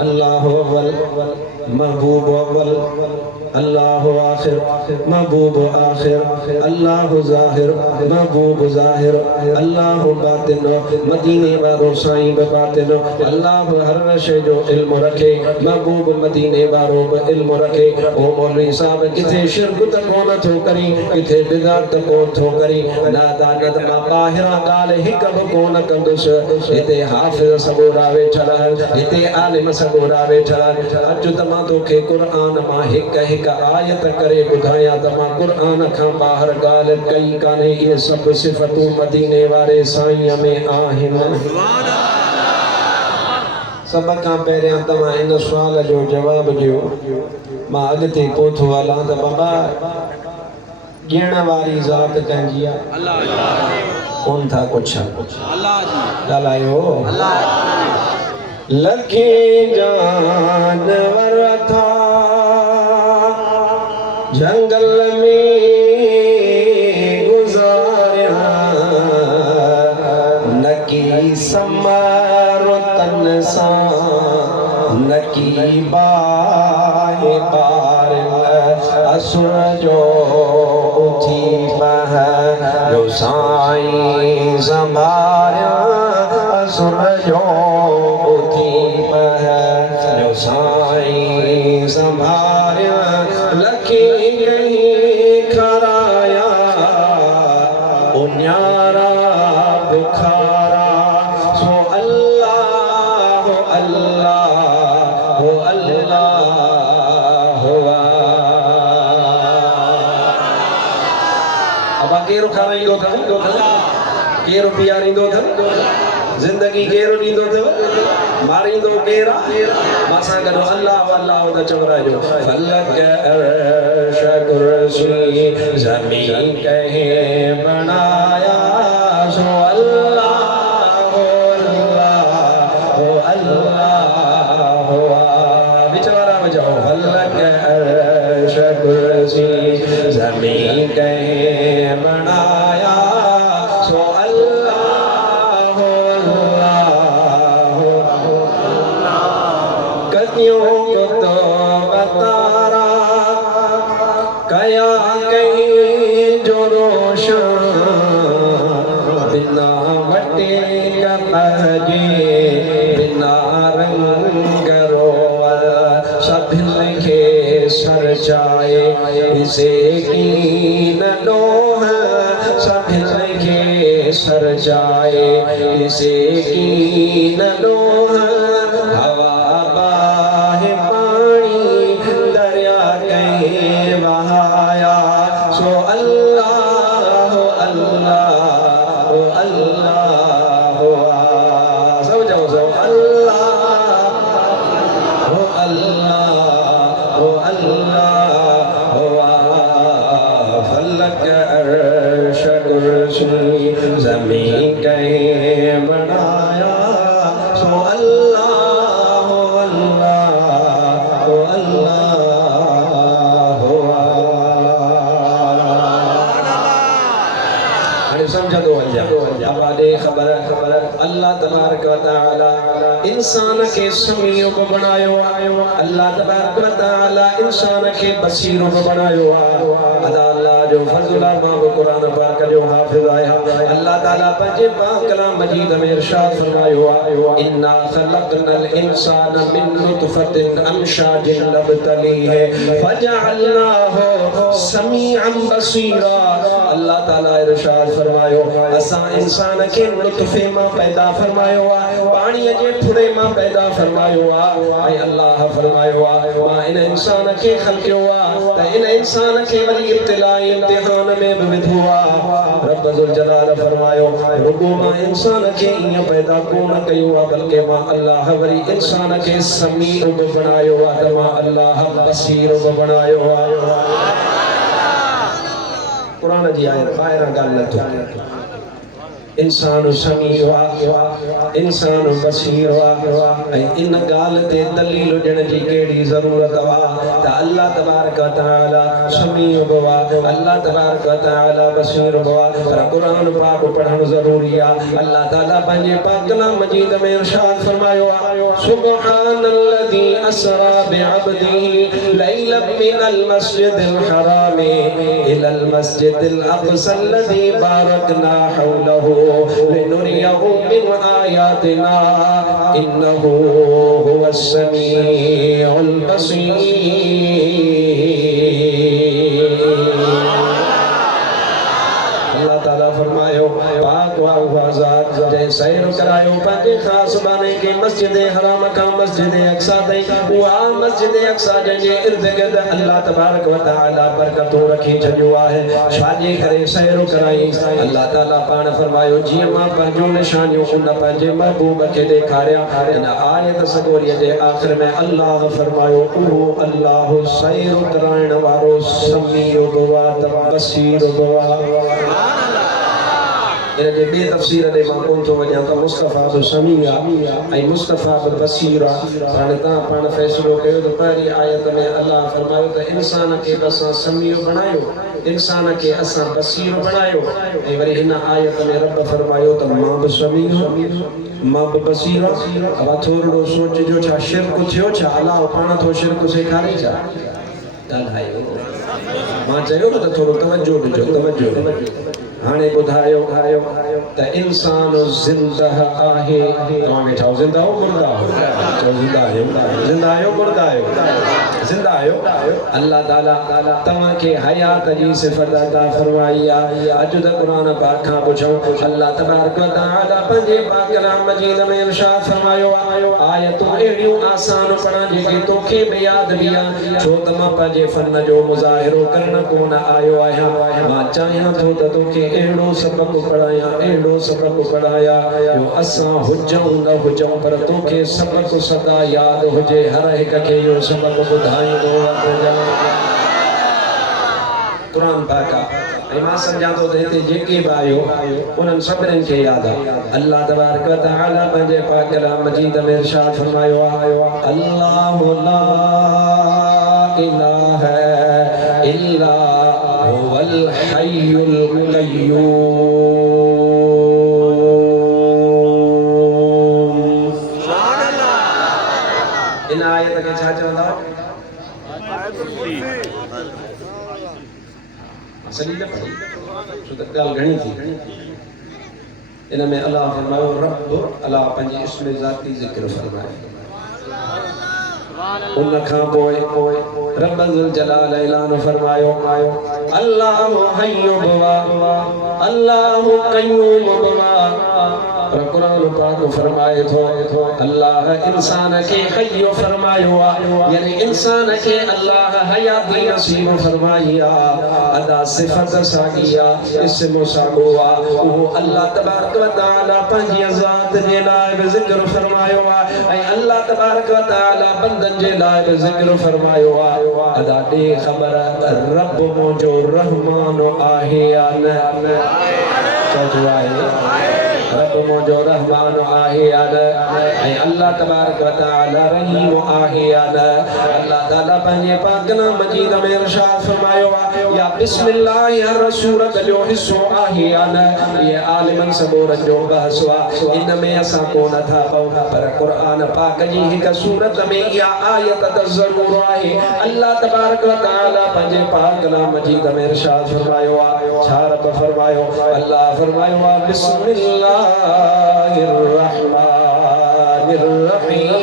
अल्लाह अव्वल महबूब अव्वल, अल्लाह आखिर महबूब आखिर, अल्लाह ज़ाहिर महबूब ज़ाहिर, अल्लाह बातिन मदीने वारो साईं बातिन, अल्लाह हर शे जो इल्म रखे महबूब मदीने वारो इल्म रखे। ओ मौलवी साहब किथे शिरक त कोन थो करी, किथे बिदअत त कोन थो करी, नादानत मां ॿाहिरां ॻाल्हि हिक बि कोन कंदुसि। हिते हाफ़िज़ सबोरा वेठल, हिते आलिम सबोरा वेठल। अचु त मां तोखे क़ुरान मां हिक हिक आयत करे ॿुधायां त मां क़ुरान खां ॿाहिरि ॻाल्हि कई कान्हे। इहे सभु सिफ़तूं मदीने वारे साईं में आहिनि। सब खां पहिरियां तव्हां इन सुवाल जो जवाब ॾियो। मां अॻिते पहुतो हलां त बाबा ॼण वारी ज़ात कंहिंजी आहे? कौन था कुछ ॻाल्हायो। लखे जानवर था जंगल में गुज़ारिया, न की समर तन सां न की बाहे पार, असुर जो उथी बह जो साईं संभारिया, असुर जो उथी बह जो साईं संभारिया। लखे कहीं खराया उन्यारा बुखारा, सो अल्लाह अल्लाह हो अल्लाह हुआ। अब केरु खाराईंदो अथव? केरु पीआरींदो अथव? जिंदगी केरु ॾींदो अथव? मारींदो केरु आहे? मासां गॾु अल्लाह अल्लाह त चवराइजो। फलक अर्श कुर्सी ज़मीन कंहिं बणाया, सो अल्लाह हो अल्लाह हो अल्लाह हुआ। बिचारा बजाओ। फलक अर्श कुर्सी ज़मीन कंहिं बणाया, सो अल्लाह हो अल्लाह हो। कदियों को तो बतारा कया कहीं जो रोशन, बिना वटे कपजे बिना रंग रोवल, सभिन खे सर चाहे इसे की न डोह, सभिन खे सर चाहे इसे की न डोह। हवा बाहे पानी दरिया कहीं बहाया, सो अल्लाह हो अल्लाह हो अल्लाह हुआ। सब जाओ सब अल्लाह हो अल्लाह हो अल्लाह हुआ। फलक अर्श कुर्सी ज़मीन कहीं बनाया, सो अल्लाह हो अल्लाह हो अल्लाह हुआ। हाणे सम्झंदो वञा। अबादे ख़बर अल्लाह तबारक व तआला इंसान के समीउ बि बनायो आहे। अल्लाह तबारक व तआला इंसान के बसीरो बि बनायो आहे। अदा अल्लाह जो फज़ल आहे। मां बि क़ुरान पाक जो हाफ़िज़ आहियां। अल्लाह ताला पंहिंजे पाक कलाम मजीद में इरशाद फरमायो आहे, इन्ना ख़लक़नल इंसान मिन नुतफ़तिन अमशाजिन नब्तलीहि फजअलनाहु समीअन बसीरा। अल्लाह ताला इरशाद फरमायो, असां इंसान के नुतफ़े मां पैदा फरमायो आहे, पाणीअ जे फुड़े मां पैदा फरमायो आहे। ऐं अल्लाह फरमायो आहे, मां इन इंसान खे ख़लक़ियो आहे त इन इंसान खे वरी इब्तिलाई इम्तिहान में बि विधो आहे। रब ज़ुल जलाल फरमायो, रुगो मां इंसान खे ईअं पैदा कोन कयो आहे, बल्कि मां अल्लाह वरी इंसान खे समीअ बि बणायो आहे, त मां अल्लाह बसीर बि बणायो आहे। क़ुरान जी आयत ॿाहिरां ॻाल्हि नथो कयां। इंसान समी हुआ, इंसान बसीर हुआ। इन गाल ते दलील हुजण जी केड़ी जरूरत हुआ त अल्लाह तबारक व तआला समी हुआ, अल्लाह तबारक व तआला बसीर हुआ। पर कुरान पाक पढ़ण जरूरी है। अल्लाह ताला पंहिंजे पाक कलाम मजीद में इरशाद फरमायो सुब्हानल्लज़ी असरा बिअब्दिही लैलन मिनल मस्जिदिल हराम इलल मस्जिदिल अक़सा अल्लज़ी बारकना हौलहु लिनुरियहु मिन आयातिना इन्नहु हुवस समीउल बसीर। अल्लाह ताला फरमायो पाक वाज़ात जै सैर करायो पंहिंजे खास बाने के मस्जिद हराम का मस्जिद अक्सा ताईं उहा मस्जिद अक्सा जे इर्द गिर्द अल्लाह तबारक व तआला बरकतों रखी छॾियो आहे। छाजे करे सैर कराई? अल्लाह ताला पाण फरमायो जीअं मां पंहिंजूं निशानियूं उन पंहिंजे महबूब खे ॾेखारिया। इन आयत सगोरीअ जे आख़िर में अल्लाह फरमायो उहो अल्लाह सैर कराइण वारो समीउ हुआ त बसीर हुआ। इन जे बे तफसीर दे मां कोन थो वञा त मुस्तफ़ा बि समी आहे ऐं मुस्तफ़ा बि बसीर आहे। हाणे तव्हां पाण फ़ैसिलो कयो त पहिरीं आयत में अल्लाह फरमायो त इंसान खे असां समीउ बणायो, इंसान खे असां बसीर बणायो। ऐं वरी हिन आयत में रब फरमायो त मां बि समीउ मां बि बसीर। अब थोरो सोचिजो छा शिरक थियो? छा अल्लाह पाण थो शिरक सेखारे? छा ॻाल्हायो? मां चयो न त थोरो तवजो ॾिजो, तवजो। हाणे ॿुधायो त इंसान ज़िंदा आहे। तव्हां वेठा हो ज़िंदा हो मुर्दा हो? चओ ज़िंदा आहियो, ज़िंदा आहियो मुर्दा आहियो? ज़िंदा आहियो। अल्लाह ताला तव्हांखे हयात जी सिफ़त अता फरमाई आहे। अॼु त क़ुरान पाक खां पुछो अल्लाह तबारक व तआला पंहिंजे पाक कलाम मजीद में इरशाद फरमायो आयतूं अहिड़ियूं आसान पढ़ा जेके तोखे बि यादि बि आहे। छो त मां पंहिंजे फन जो मुज़ाहिरो करण कोन आयो आहियां। मां चाहियां थो त तोखे अहिड़ो सबक पढ़ाया, अहिड़ो सबक पढ़ाया जो असां हुजूं न हुजूं पर तोखे सबक सदा यादि हुजे। हर हिक खे इहो सबक ॿुधाईंदो क़ुरान पाक आहे। ऐं मां सम्झां थो त हिते जेके बि आयो उन्हनि सभिनीनि खे यादि आहे। अल्लाह तबारक व तआला पंहिंजे पाक कलाम मजीद में इरशाद फरमायो आहे अल्लाहु ला इलाहा इल्ला हुवल हय्युल क़य्यूम। इन आयत खे छा चवंदा? सही न पढ़ी छो त ॻाल्हि घणी थी। इन में अल्लाह फरमायो रब अल्लाह पंहिंजी इस्म ज़ाती ज़िक्र फरमाए। उन खां पोइ रब ज़ुल जलाल ऐलान फरमायो अल्लाहु हय्यु व अल्लाहु क़य्यूम व। पर कुरान पाक फरमाए थो अल्लाह इंसान खे हय्यु फरमायो आहे, यानी इंसान खे अल्लाह हयाती नसीब फरमाई आहे। अदा सिफ़त साॻी आहे, इस्म साॻियो आहे। उहो अल्लाह तबारक व तआला पंहिंजी ज़ात जे लाइ बि ज़िक्र फरमायो आहे ऐं अल्लाह तबारक व तआला बंदनि जे लाइ बि ज़िक्र फरमायो आहे। अदा ॾे ख़बर रब मुंहिंजो रहमान आहे या न? चओ आहे रब मुंहिंजो रहमान आहे या न? ऐं अल्लाह तबारक व तआला रहीम आहे या न? अल्लाह ताला पंहिंजे पाक कलाम मजीद में इरशाद फरमायो आहे या बिस्मिल्लाह या सूरत जो हिस्सो आहे या न? ये आलिमन सबूरत जो बहस आहे। इन में असां कोन था पऊं पर क़ुरान पाक जी हिक सूरत में इहा आयत त ज़रूर आहे। अल्लाह तबारक व तआला पंहिंजे पाक कलाम मजीद में इरशाद फरमायो आहे। छा रब फरमायो? अल्लाह फरमायो आहे बिस्मिल्लाहिर रहमानिर रहीम।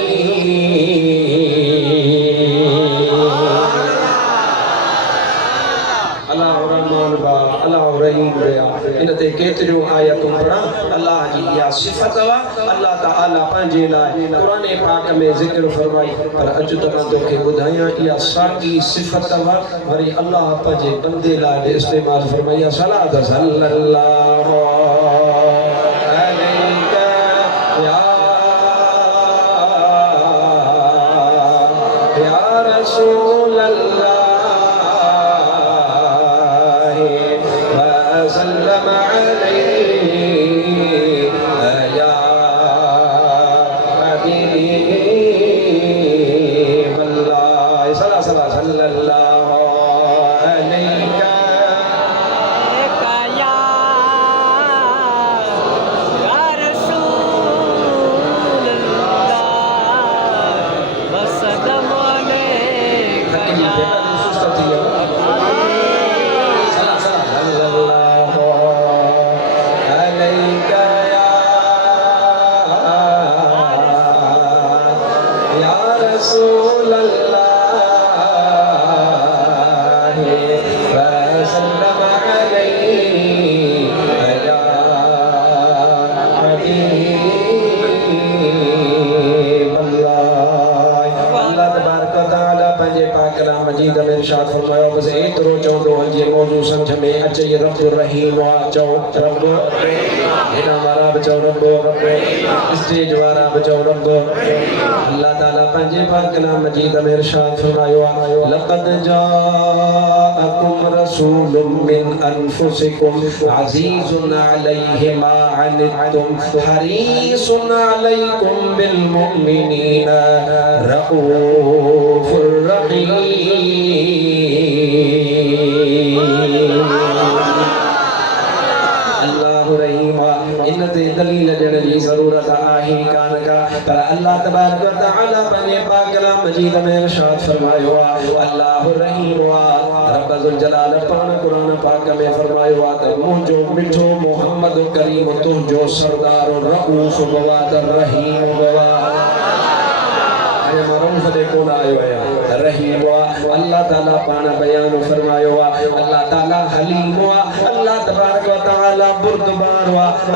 अल्लाह रहमान बा अल्लाह रहीम बया। इन ते केतिरियूं आयतूं पढ़ा अल्लाह जी इहा सिफ़त आहे। अल्लाह ताला पंहिंजे लाइ क़ुरान पाक में ज़िक्र फरमाई। पर अॼु त मां तोखे ॿुधायां इहा साॻी सिफ़त आहे वरी अल्लाह पंहिंजे बंदे लाइ इस्तेमालु फरमाई आहे। सलात सल्लल्लाहु अलैका या रसूल अल्लाह वसल्लम अलैहि रसूल अल्लाह वसल्लम अलैका या हबीब अल्लाह। अल्लाह तबारक व तआला पंहिंजे पाक कलाम मजीद में इरशाद फरमायो बस एतिरो चवंदो वञे मौजू सम्झ में अचे रब रहीम आहे चओ रब हेॾा वारा बि चओ रब स्टेज वारा बि चओ रब। अल्लाह ताला पंहिंजे पाक कलाम मजीद में इरशाद फरमायो आहे लक़द जाअकुम रसूलुम मिन अनफुसिकुम अज़ीज़ुन अलैहि मा अनित्तुम हरीसुन अलैकुम बिल मुमिनीना रऊफुर रहीम। अल्लाह रहीम इन ते दलील ॾियण जी ज़रूरत आहे कान का पर अल्लाह तबारक व तआला पंहिंजे पाक कलाम मजीद में इरशाद फरमायो आहे अल्लाह रहीम रब ज़ुल जलाल पाण क़ुरान पाक में फरमायो आहे त मुंहिंजो मिठो मोहम्मद करीम तुंहिंजो सरदार रऊफ़ बवा त रहीम बवा मरूफ़ दे कोन आयो आहियां रहीम अल्लाह ताला पाण बयान फरमायो आहे अल्लाह ताला हलीम अल्लाह तबारक व तआला बुर्दबार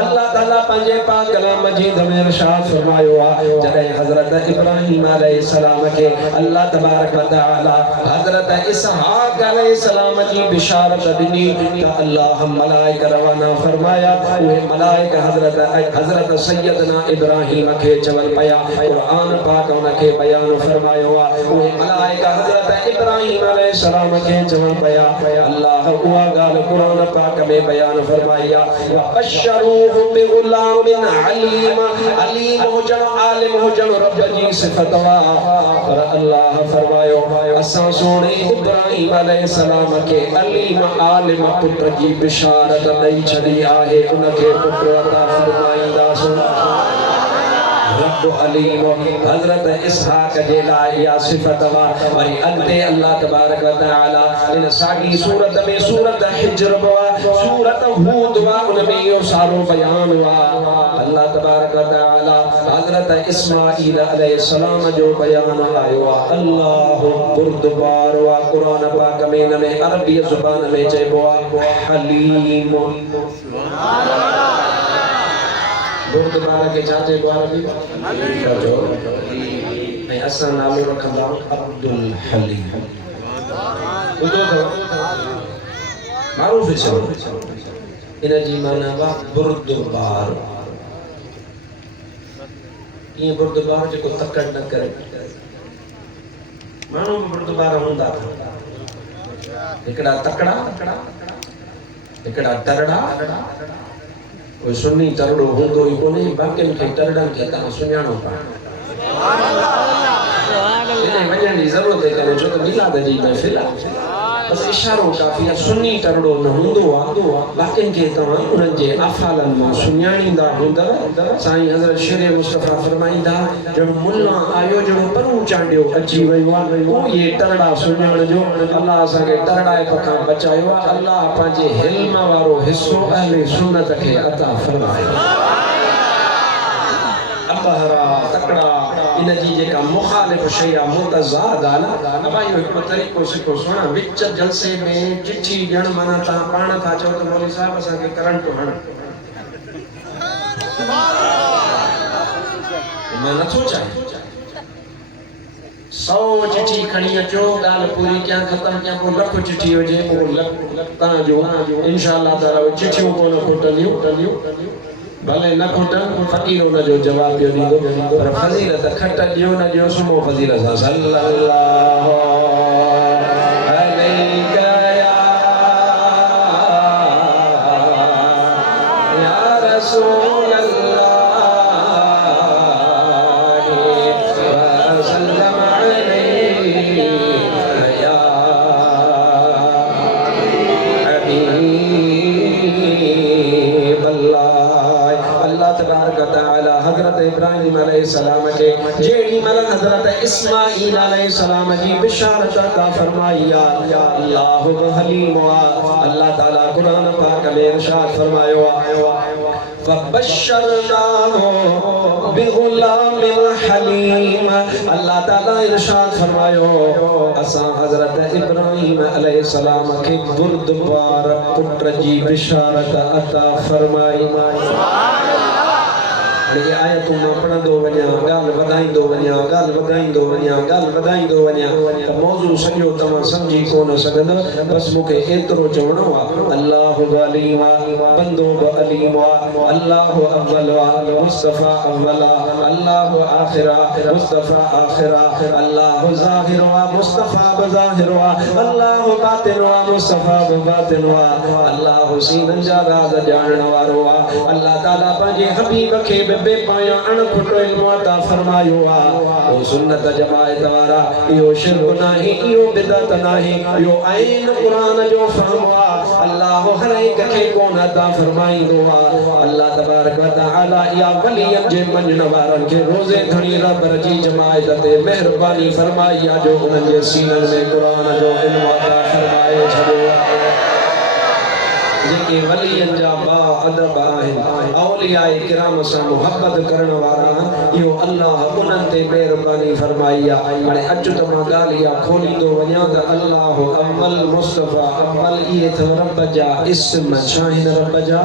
अल्लाह ताला पंहिंजे पाक कलाम मजीद में इरशाद फरमायो आहे जॾहिं हज़रत इब्राहीम अलैहिस्सलाम खे अल्लाह तबारक व तआला हज़रत इसहाक़ अलैहिस्सलाम जी बिशारत ॾिनी त अल्लाह मलाइका रवाना फरमाया उहे मलाइका हज़रत सैयदना इब्राहीम खे चवनि पिया क़ुरान पाक उनखे बयान फरमायो आहे उहे मलाइका हज़रत इब्राहीम अलैहिस्सलाम खे चवनि पिया अल्लाह उहा ॻाल्हि क़ुरान पाक में बयान फरमाई आहे वबशरूहु बिग़ुलामिन अलीम अलीम हुजणु आलिम हुजणु रब जी सिफ़त पर अल्लाह फरमायो असां सोणे इब्राहीम अलैहिस्सलाम खे अलीम आलिम पुट जी बिशारत ॾेई छॾी आहे उनखे पुट अता फरमाईंदासीं। रब अलीम हज़रत इसहाक़ जे लाइ इहा सिफ़त वरी अॻिते अल्लाह तबारक व तआला इन साॻी सूरत में सूरत हिज्र सूरत हूद उन में इहो सारो बयान अल्लाह तबारक व तआला हज़रत इस्माईल अलैहिस्सलाम जो बयान आयो आहे अल्लाह बुर्दबार क़ुरान पाक में इन में अरबी ज़ुबान में चइबो आहे हलीम बुर्दबार के चाचे द्वारा भी जो ऐं असां नालो रखंदा अब्दुल हलीम ॿुधो अथव मारूफ़ चओ इन जी माना वा बुर्दबार ईअं बुर्दबार जेको तकड़ न करे माण्हू बि बुर्दबार हूंदा हिकिड़ा तकड़ा हिकिड़ा तरड़ा कोई सुन्नी तरड़ो हूंदो ई कोन्हे बाक़ियुनि खे तरड़नि खे तव्हां सुञाणो पाण इन्हें वञण जी ज़रूरत आहे कोन्हे छो त मिलाद जी महफ़िल आहे बस इशारो काफ़ी आहे सुन्नी तरड़ो न हूंदो आहे बाक़ियुनि खे तव्हां उन्हनि जे अफ़ालनि मां सुञाणींदा हूंदव। साईं हज़रत शेर मुस्तफ़ा फरमाईंदा ॼण मुल्ला आयो ॼण परू चांडियो अची वियो आहे उहे तरड़ा सुञाणजो अल्लाह असांखे तरड़ाए खां बचायो आहे अल्लाह पंहिंजे हिल्म वारो हिसो अहले सुन्नत खे अता फरमायो। अबहरा तकड़ा इन जी जेका मुखालिफ शइ आहे मुतज़ाद आहे न अबा इहो हिकिड़ो तरीक़ो सिखो सुणा विच जलसे में चिठी ॾियणु माना तव्हां पाण था चओ त मौलवी साहिब असांखे करंट हण मां नथो चाहियां 100 चिठी खणी अचो ॻाल्हि पूरी कयां ख़तमु कयां पोइ लख चिठी हुजे पोइ तव्हांजो इंशाअल्लाह ताला चिठियूं कोन खुटंदियूं भले न खुटनि फ़क़ीर हुनजो जवाब ॾियो ॾींदो पर फज़ीलत खट ॾियो न ॾियो सुम्हो फज़ीलत सां सल्लल्लाहु अलैका या रसूल अल्लाह वसल्लम अलैका या हबीब अल्लाह तबारक व तआला हज़रत इब्राहीम अलैहिस्सलाम के जेड़ी मल हज़रत इस्माईल अलैहिस्सलाम जी बिशारत अता फरमाई अल्लाह हलीम अल्लाह ताला कुरान पाक में इरशाद फरमायो फबशरनाहु बिगुलामिल हलीम। अल्लाह ताला इरशाद फरमायो असा हजरत इब्राहिम अलैहिस्सलाम के बुर्दवार पुत्र जी बिशारत अता फरमाई। ये आयतूं मां पढ़ंदो वञा, ॻाल्हि वधाईंदो वञा, ॻाल्हि वधाईंदो वञा, ॻाल्हि वधाईंदो वञा त मौज़ू सॼो तव्हां सम्झी कोन सघंदव। बसि मूंखे एतिरो चवणो आहे अल्लाहु अलीम आहे, बंदो बि अलीम आहे। अल्लाहु अव्वल आहे, मुस्तफ़ा अव्वल आहे। अल्लाहु आख़िर आहे, मुस्तफ़ा आख़िर आहे। अल्लाहु ज़ाहिर आहे, मुस्तफ़ा बि ज़ाहिर आहे। अल्लाहु बातिन आहे, मुस्तफ़ा बि बातिन आहे। अल्लाहु सीननि जा राज़ ॼाणण वारो आहे। अल्लाह ताला पंहिंजे हबीब खे बेपाया अणखुटो इल्म अता फरमायो आ। ओ सुन्नत जमायत वारा इहो शिरक नाही, इहो बिदअत नाही, इहो आइन कुरान जो फहम आ। अल्लाह हर एक खे कोन अता फरमाईंदो आ। अल्लाह तबारक व तआला या वलियन जे मञण वारन खे रोज़े घणी रब जी जमायत ते मेहरबानी फरमाई आ जो उन्हनि जे सीनन में कुरान जो इल्म अता फरमाए छॾियो आ। जेके वलियन जा बा अदब आहिनि, औलियाए किराम सां मुहब्बत करण वारा इहो अल्लाह उन्हनि ते मेहरबानी फरमाई आहे। हाणे अचु त मां ॻाल्हि इहा खोलींदो वञा त अल्लाह अव्वल, मुस्तफ़ा अव्वल, इहे अथव रब जा इस्म। छा आहिनि रब जा?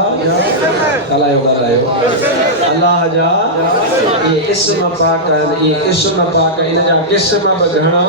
ॻाल्हायो अल्लाह जा इहे इस्म पाक आहिनि। इहे इस्म पाक, इन जा क़िस्म बि घणा,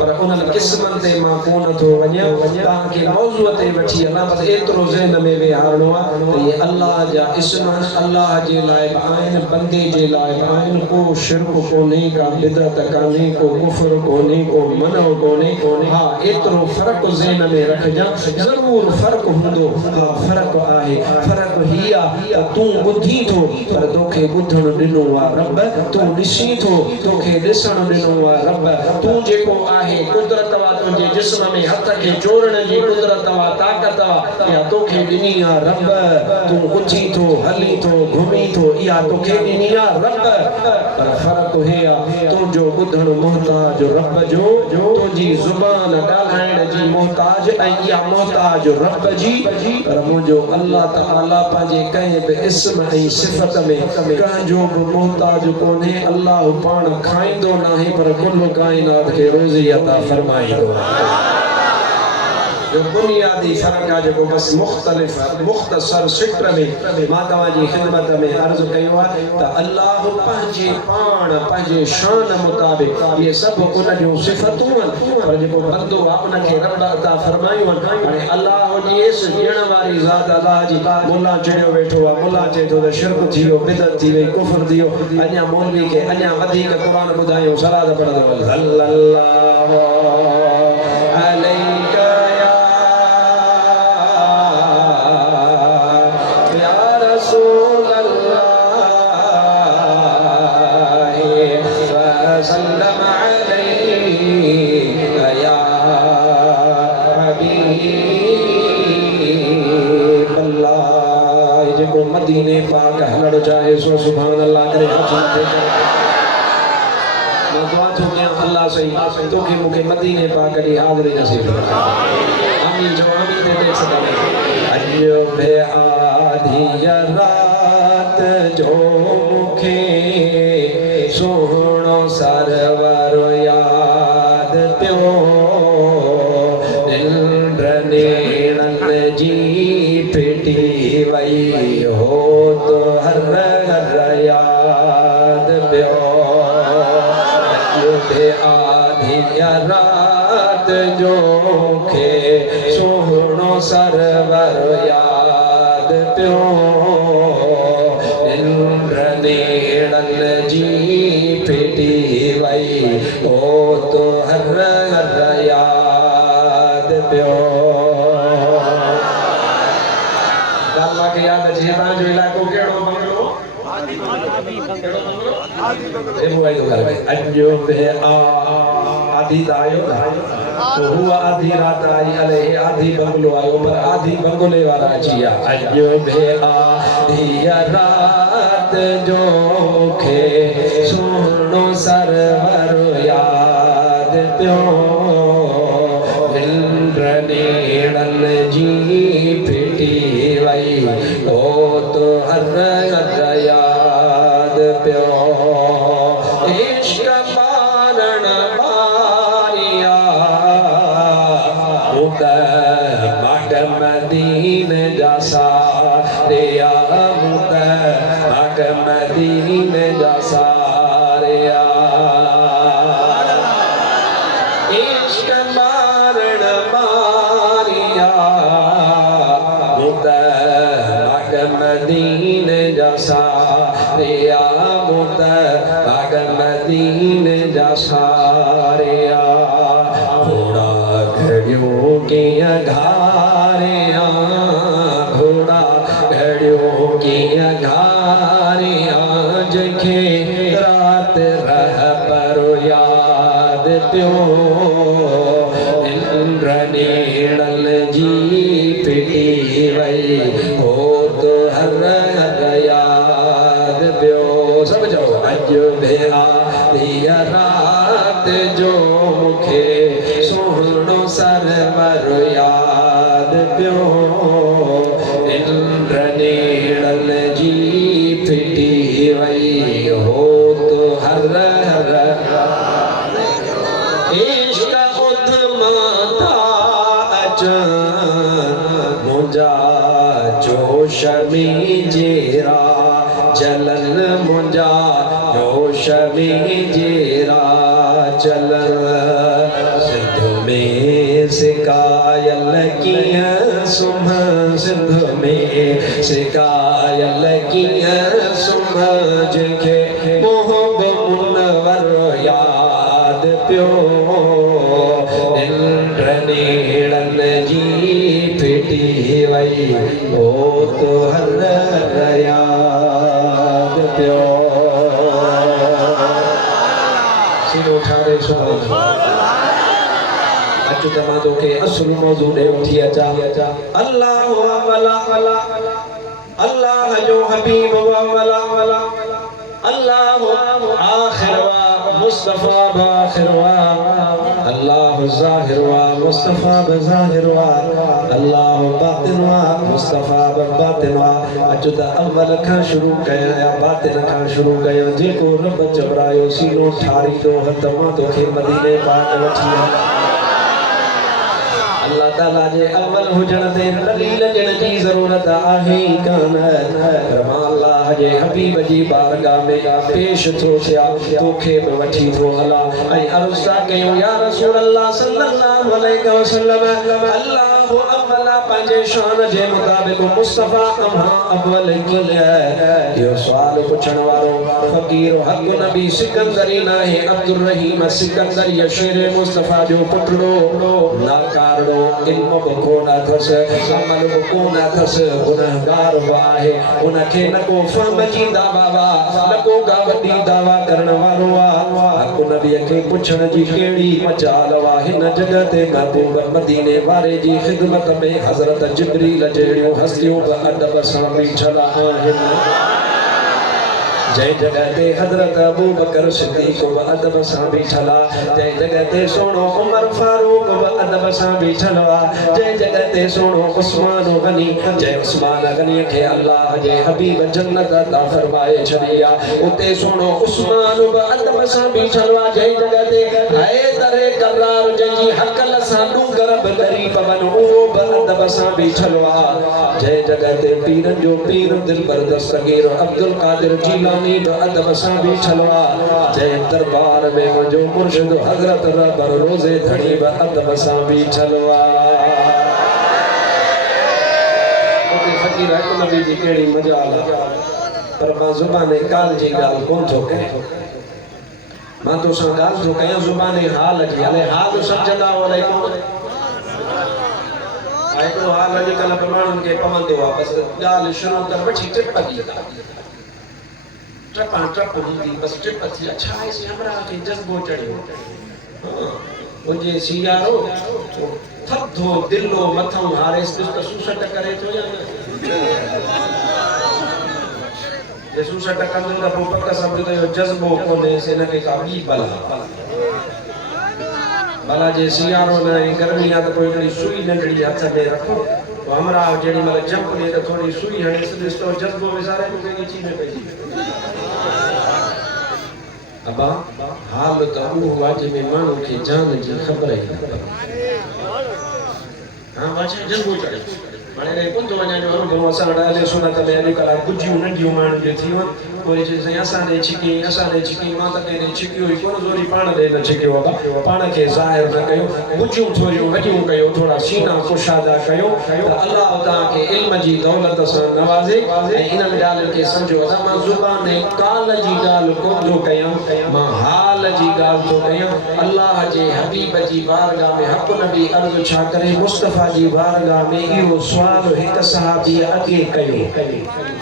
पर उन्हनि क़िस्मनि ते मां कोन थो वञा। तव्हांखे मौज़ूअ ते वठी हलां, बसि एतिरो ज़हन में विहारणो आहे त इहे अल्लाह जा इस्म अल्लाह जे लाइ बि आहिनि, बंदे जे लाइ बि आहिनि। को शिरक कोन्हे, का बिदअत कान्हे, को कुफ्र कोन्हे, को मनउ कोन्हे। हा, एतिरो फ़र्क़ु ज़हन में रखजां, ज़रूर फ़र्क़ु हूंदो। हा, फ़र्क़ु आहे। फ़र्क़ु ही आहे त तूं ॿुधी थो पर तोखे ॿुधणु ॾिनो आहे रब, तूं ॾिसी थो तोखे ॾिसणु ॾिनो आहे रब। तूं जेको आहे कुदरत वा, तुंहिंजे जिस्म में हथ खे जोड़ण जी कुदरत वा, ताक़त वा, या तोखे ॾिनी आहे रब। तूं उथी थो, हली थो, घुमी थो, इहा तोखे ॾिनी आहे रब। पर फ़र्क़ु हे आहे तुंहिंजो ॿुधणु मोहताज रब जो, तुंहिंजी ज़ुबान ॻाल्हाइण जी मोहताज, ऐं इहा मोहताज रब जी। पर मुंहिंजो अल्लाह ताला पंहिंजे कंहिं बि इस्म ऐं सिफ़त में कंहिंजो बि मोहताज कोन्हे। अल्लाह पाण खाईंदो नाहे पर कुल काइनात खे रोज़ी अता फरमाईंदो आहे। जो बुनियादी फ़र्क़ु आहे जेको बसि मुख़्तलिफ़ मुख़्तसर सिटर में मां तव्हांजी ख़िदमत में अर्ज़ु कयो आहे त अल्लाह पंहिंजे पाण पंहिंजे शान मुताबिक़ इहे सभु उन जूं सिफ़तूं आहिनि, पर जेको बंदो आहे उनखे रब अता फरमायूं आहिनि। हाणे अल्लाह जी एस ॾियण वारी ज़ात अल्लाह जी, मुल्ला चिड़ियो वेठो आहे, मुल्ला चए थो त शिरक थी वियो, बिदअत थी वई, कुफ्र थी वियो। अञा मौलवी खे अञा वधीक क़ुरान ॿुधायूं, सलात पढ़ंदो सल्लल्लाहु अलैहि मदीने पाक हलण चाहे सो सुभान अल्लाह करे हथ मथे करे। मैं दुआ थो कयां अल्लाह सही तोखे मूंखे मदीने पाक ॾे हाज़िरी नसीब आमीन जो आमीन ते देख सदा। अॼु बे आधी रात जो मूंखे सोहणो सरवर याद पियो, निंड नेणनि जी पिटी वई हो तो हर हर याद पियो। अॼु आधी रात जो खे सोहणो सरवर याद पियो, निंड नेणनि जी पिटी वई हो तो हर हर याद पियो। याद अचे तव्हांजो इलाइक़ो कहिड़ो बंगलो? अॼु बे आधी त आयो तो हुआ आधी रात आई अले आधी बंगलो आयो, पर आधी बंगले वारा अची विया। अॼु बे आधी रात जो खे सुहिणो सरवर याद पियो, निंड नेणनि जी पिटी वई हो तो हर इश्क मारण मारिया मुद्दा मदीने जा सारिया मुद्दा मदीने जा सारिया घोड़ा घड़ियों के घारिया घोड़ा घड़ियों के घारिया जखे रात रह पर याद प्यो इंद्रनीड़ल जी पिटी वई हो तो हर याद प्यो सब जाओ अज भेरा दिया रात जो मुखे सोहणो सरवर याद प्यो इंद्रनीड़ल जी पिटी वई हो तो हर इश्क उद्दमा मुंजा जोश में जेरा चलन मुंजा जोश में जेरा चलन सिंध में सिकायल किया सुम सिंध में सिकायल किया सुम जखे मोहब मुनवर याद प्यो इंद्रनीड़न जी पिटी वई हो तो हर याद प्यो सिरो ठारे सुभान अच तमा तो के असुल मौजू दे उठी अचा अल्लाह वला अल्लाह जो हबीब वला अल्लाह आखिर वा मुस्तफा बाखिर वा अल्लाह ज़ाहिर वा मुस्तफा बज़ाहिर वा अल्लाह बातिन वा मुस्तफा बातिन वा अचुता अव्वल खां शुरू कया या बातिन खां शुरू कयो जेको रब चबरायो सीनो ठारी दो हथ मां तोखे मदीने पाक वठी अल्लाह ताला जे अव्वल हुजण ते दलील ॾियण जी ज़रूरत आहे कान पर अल्लाह जे हबीब जी बारगाह में पेश थो थिया तोखे बि वठी थो हला ऐं अर्ज़ था कयूं या रसूल अल्लाह सल्लल्लाहु अलैहि वसल्लम अल्लाह अव्वल पंहिंजे शान जे मुताबिक़ मुस्तफा अम्हा अव्वल यो सुवाल पुछण वारो फ़कीर हक़ नबी सिकंदरी नाहे अब्दुर रहीम सिकंदर ये शेर मुस्तफा जो पुटड़ो नाकारड़ो इल्म को कोन अथस अमल को कोन अथस गुनहगार वाहे उनखे न को फहम जी दावा न को गावडी दावा करण वारो हक़ नबी के पुछण जी केड़ी मजाल वा हिन जगह ते महबूब मदीने वारे जी खिदमत में हजरत जिब्रील जहिड़ियूं हस्तियूं अदब सां बीठल आहिनि जय जगह ते हजरत अबू बकर सिद्दीक़ व अदब सां बीठल जय जगह ते सोनो उमर फारूक व अदब सां बीठल जय जगह ते सोनो उस्मान गनी जय उस्मान गनी के अल्लाह जे हबीब जन्नत अता फरमाए छड़िया उते सोनो उस्मान व अदब सां बीठल जय जगह ते हैदर करार जंजी हकल सां डूंगर बदरी पवन उहो ब अदब सां बीठल जय जगह ते पीरन जो पीर दिलबर दस्तगीर अब्दुल कादिर जीलानी अदब सां बीठल जय दरबार में मुंहिंजो मुर्शिद हजरत रबर रोज़े धड़ी बि अदब सां बीठल फकीर हक़ नबी जी कहिड़ी मजाल पर मां ज़ुबाने काल जी ॻाल्हि कोन थो कयां मां तोसां ॻाल्हि थो कयां ज़ुबाने हाल जी हले हाल सम्झंदा अलाए कोन हिकिड़ो हाल अॼुकल्ह बि माण्हुनि खे पवंदो आहे बसि ॻाल्हि शुरू कर वठी टिप ॾींदा ट्रप हूंदी बस ट्रिप थी अच्छा है हमरा के जज्बो चढ़ियो मुझे सियारो थधो दिलो मथम हारे त सुसट करे तो या ये सुसट कंदो त पोइ पक सम्झ त जज्बो कोने से न के का बी भला जे सियारो न गर्मी आ त कोई हिकिड़ी सुई नंढड़ी हथ में रखो तो हमरा जेड़ी मतलब जंप ने त थोड़ी सुई हणे ॾिस तो जज्बो विसारे को कहिड़ी चीज में पई अबा हाल तो हुआ जंहिंमें माण्हू खे जान जी ख़बर ई न पई हाँ बादशाह जज्बो चढ़ियो हाणे कोन थो वञा जो अनुभव असां वटि हले सुनत में अॼुकल्ह गुजियूं नंढियूं माण्हुनि जो थी वञनि बोले से असा ने छिकी मां त ने छिकी हुई कोन जोरी पाण दे न छिकियो बाबा पाण के ज़ाहिर न कयो बुझियूं थोरियूं वडियूं कयो थोड़ा सीना कुशादा कयो अल्लाह ता के इल्म जी दौलत से नवाजे इन गाल के समझो अदा मां जुबान काल जी गाल को जो कया मां हाल जी गाल तो कया अल्लाह जे हबीब जी बारगाह में हक नबी अर्ज छा करे मुस्तफा जी बारगाह में इहो सवाल एक सहाबी अगे कयो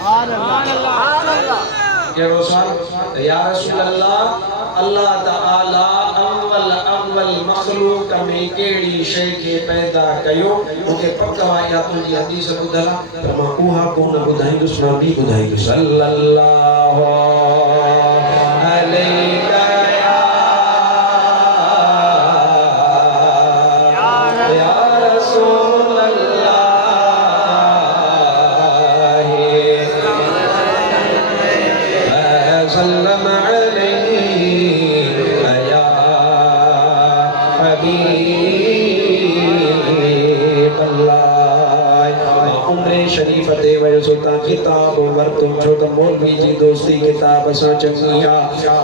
सुभान अल्लाह केरो सवाल या रसूल अल्लाह अल्लाह ताला अव्वल मखलूक में केड़ी शय के पैदा कयो उके पक्का या तुजी हदीस बुधला मां उहा कोन बुधाईंदुस मां भी बुधाईंदुस सल्लल्लाहु अलैहि किताब वरतुम छो त मौलवी जी दोस्ती किताब सा चंगिया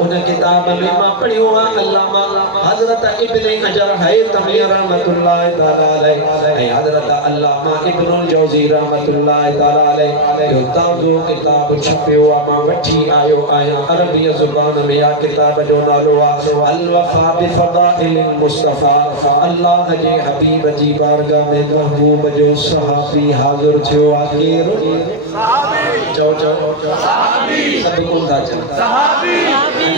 उन किताब में मां पढ़ियो अल्लामा हजरत इब्न हजर हैतमी रहमतुल्लाह तआला अलैहि ऐं हजरत अल्लामा इब्नुल जौजी रहमतुल्लाह तआला अलैहि जो ताज़ो किताब छपियो मां वठी आयो आया अरबी ज़ुबान में आ किताब जो नालो अल वफा बि फदाइल मुस्तफा अल्लाह जे हबीब जी बारगाह में महबूब जो सहाबी हाजिर थियो केरो सहाबी चो सहाबी सब को था सहाबी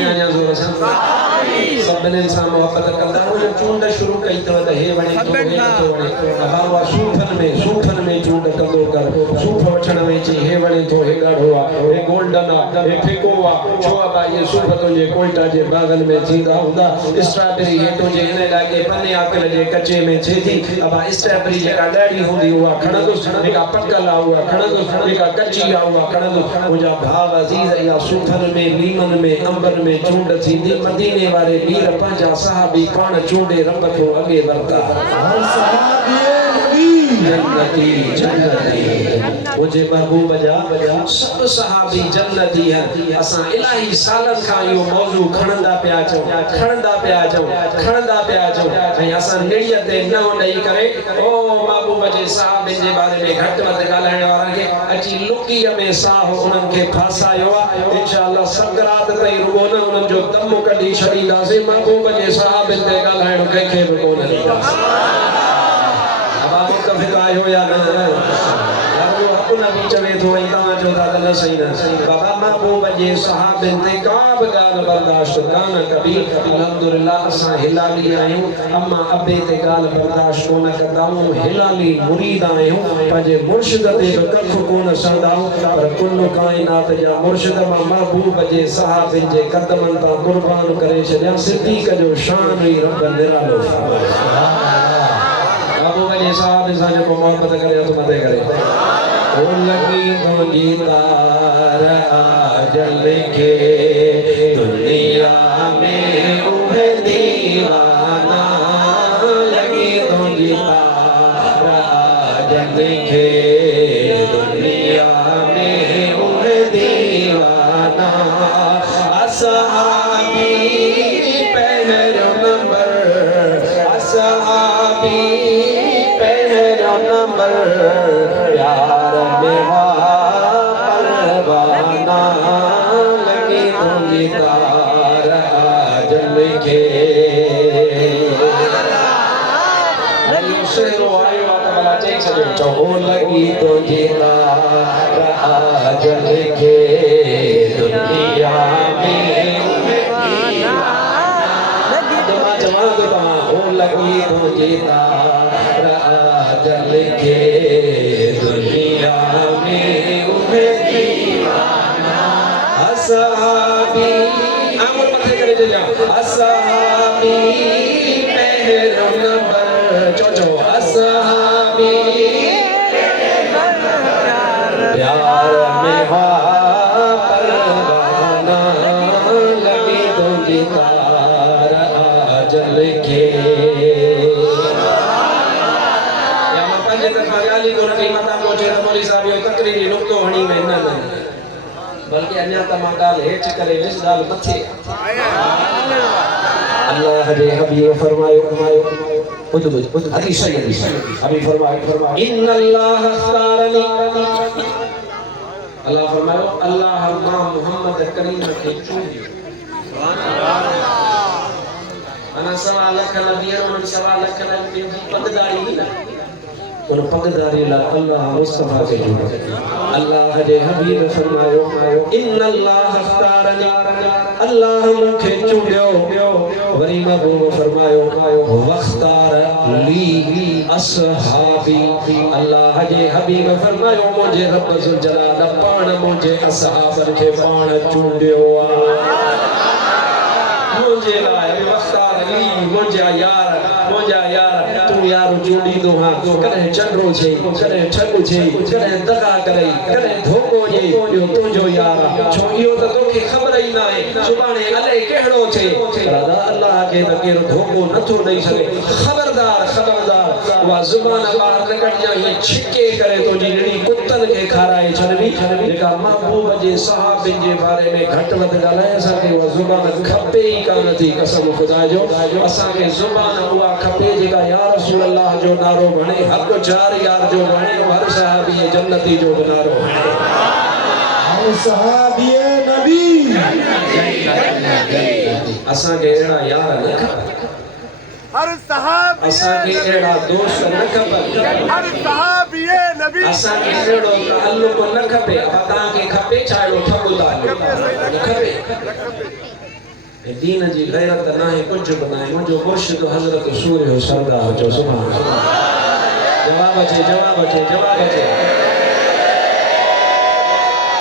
अन्या जोर से सहाबी सब ने इंसान मोहब्बत करदा हो चूंड शुरू कई तो हे वणे तो हे तो वणे हवा सूफन में चूंड कंदो कर सूफ वठण में ची हे वणे तो हे गाढ़ो आ हे गोल्डन आ हे फिको आ छो बा ये सूफ तो जे कोयटा जे बागन में थींदा हुंदा स्ट्रॉबेरी हे तो जे ने लागे पन्ने आकल जे कच्चे में छे थी अब स्ट्रॉबेरी जे का डाड़ी हुंदी हुआ खणदो का पक्कल आ हुआ खणदो का कच्ची आ हुआ खणदो मुजा भाव अजीज या सूफन में लीमन में अंबर में चूंड थींदी मदीने वाले वीर पंजा साहबी पाण चूंडे रब को अगे वरता सहाबी नबी जन्नती मुझे महबूब जा सब सहाबी जन्नती है असा इलाही सालन का यो मौजू खणंदा पिया चो ऐं असा निड़िय ते न ॾेई करे ओ महबूब जे साहबे जे बारे में घट वध ॻाल्हाइण वारा के अची लुकीअ में साह उन्हनि खे फासायो आहे इंशाअल्लाह सकरात ताईं रुगो न उन्हनि जो दम कढी छॾींदासीं महबूब जे साहबनि ते ॻाल्हाइण कंहिंखे बि कोन ॾींदासीं अब आप कभी आयो या न अपना भी चवे तो इता जो दादा सही न बाबा महबूब जे सहाबन ते का गाल बर्दाश्त कान कभी अल्हम्दुलिल्लाह असा हिलाली आयो अम्मा अबे ते गाल बर्दाश्त कोन करदाऊं हिलाली मुरीद आयो पंजे मुर्शिद ते कख कोन संदाऊं पर कुल कायनात जा मुर्शिद महबूब जे सहाबन जे कदमन ता कुर्बान करे छया सिद्दीक जो शान ही रब निरालो महबूब जे साहब सा जो मोहब्बत करे तो मते करे ओ लगी मुझी तार आजल के दुनिया में उहे दीवाना लगी मुझी तार आजल के दुनिया में उहे दीवाना असहाबी पहलो नंबर असहाबी पहलो नंबर प्यार मेवा परवाना लगी तुझी तार आजल के चो लगी तुझी तार आजल के दुनिया में लगी तुझी तार आजल के दुनिया में उहे दीवाना असहाबी आमर मथे करे जा असहाबी पहलो नंबर चो असहाबी प्यार में हा परवाना लगी तुझी तार आजल के बल्कि अन्या तमागाल हेठ करे विस गाल मथे अल्लाह दे हबीब फरमायो खुद हदीस सही हबीब फरमायो इन्नल्लाह अख्तारनी अल्लाह फरमायो अल्लाह मां मोहम्मद करीम के चूंडियो सुभान अल्लाह अना सवा लख नबी और सवा लख नबी की पगदारी ही ना और पगदारी ला अल्लाह मुस्तफा के चूंडियो अल्लाह दे हबीब फरमायो इन्नल्लाह अख्तारनी अल्लाह मुखे चूंडियो वरी महबूब फरमायो वख्तार ली असहाबी अल्लाह जे हबीब फरमायो मुझे रब जुल जलाल पाण मुझे असहाबन के पाण चूंडियो मुझे लाए वख्तार ली मुझे यार तू यार चूंडी दो हां कने चंडो छे कने ठगु छे कने दगा करे कने धोको जे यो तुजो यार छो यो त तोखे खबर ही ना है सुभाणे अले केहड़ो छे राधा अल्लाह के त केरो धोको नथो दई सके खबरदार वा जुबान बाहर निकट जाए छिके करे तो जी जड़ी कुत्तन के खाराए छनबी जेका महबूब जे सहाबन जे बारे में घट वध गालाए सा के वा जुबान खपे ही कान थी कसम खुदा जो असा के जुबान हुआ खपे जेका या रसूल अल्लाह जो नारो बने हक चार यार जो बने हर सहाबी जन्नती जो नारो हर सहाबी नबी असा के एड़ा यार न हर सहाबी असा के एड़ा दोस्त न खबर हर सहाबी नबी असा के एड़ो ताल्लुक न खपे पता के खपे चाहे ठगो ताल्लुक खपे दीन जी गैरत ना है कुछ बनाए मुझो मुर्शिद हजरत सूर्य सरदार जो सुभान जवाब अचे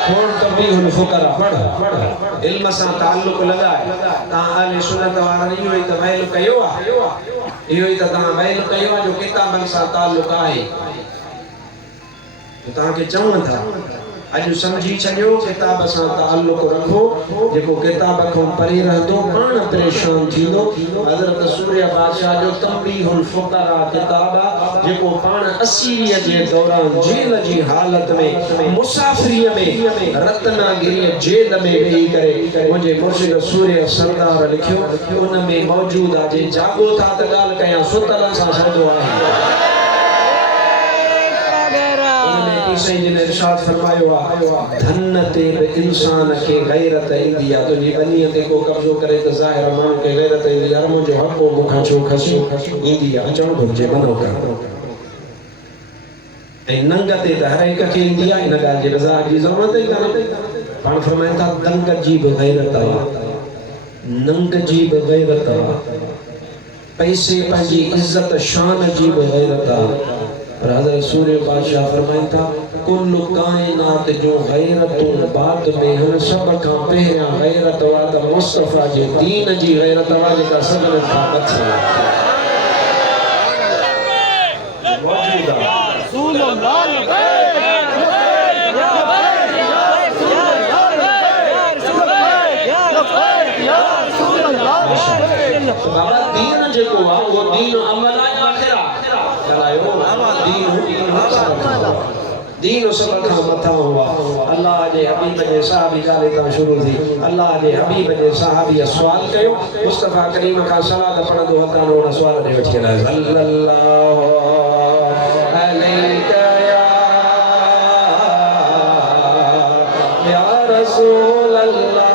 कौन तबीहुल फुकरा पढ़ इल्म सा ताल्लुक लगाए ता अहले सुन्नत वाला नहीं होई त बैल कयो इहो ही त ता बैल कयो जो किताबन सा ताल्लुक आहे ता के चवण था अज समझी छो किताब सा ताल्लुक रखो जेको किताब को पढ़ी रहंदो पान परेशान थींदो हजरत सूर्य बादशाह जो तंबीहुल फुकरा किताब जेको पान असीरिया जे दौरान जेल जी हालत में मुसाफिरी में रत्नागिरी जेल में वेही करे मुझे मुर्शिद सूर्य सरदार लिखियो उन में मौजूद आहे जे जागो था त गाल कया सुतल सा सदो आहे ने इरशाद फरमायो धन ते इंसान के गैरत इंदी आ तो जी बनी ते को कब्जो करे तो जाहिर मान के गैरत इंदी अरमो जो हको मुखा छो खसी इंदी आ अचण घुर्जे मनो कर ए नंग ते त हर एक के इंदी आ इन गाल जे रजा जी जरूरत ही काने पाण फरमाइन था नंग जी गैरत आ नंग जी गैरत आ पैसे पंजी इज्जत शान जी गैरत आ हज़रत सूर्य बादशाह फरमाइन था कुल कायनात जो गैरतुन बाद में हर सब का पहला गैरत वा त मुस्तफा जे दीन जी गैरत वा जेका सगन खां मथे मौजूदा रसूल अल्लाह बाबा दीन जेको आ वो दीन अमल आ आखिरा चलायो दीन सबक का मथा हुआ अल्लाह जे हबीब जे साहबी गाले ता शुरू थी अल्लाह जे हबीब जे साहबी सवाल कयो मुस्तफा करीम का सलात पढ़ंदो वक़्तु उन सवाल दे वठी आया सल्लल्लाहु अलैका या रसूल अल्लाह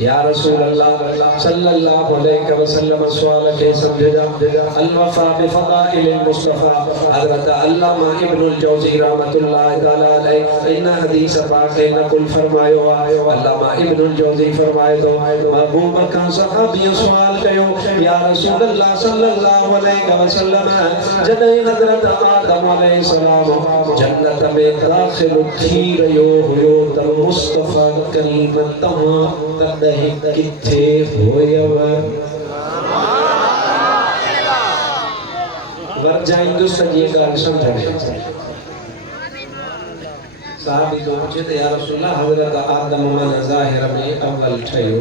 या रसूल अल्लाह सल्लल्लाहु अलैहि वसल्लम सवाल के समझा अल वफा बिफदाइल मुस्तफा हजरत अल्लामा इब्नुल जौजी रहमतुल्लाह तआला अलैहि इन हदीस पाक के नकुल फरमायो अल्लामा इब्नुल जौजी फरमाए तो अबू बकर सहाबी सवाल कयो या रसूल अल्लाह सल्लल्लाहु अलैहि वसल्लम जदे हजरत आदम अलैहि सलाम जन्नत में दाखिल थी रयो हुयो त मुस्तफा करीम तमा तदहि किथे होयव वर्जा हिंदुस्तानी गाल समझने साहब तो पूछे थे या रसूल अल्लाह हजरत आदम मन ज़ाहिर में अव्वल ठयो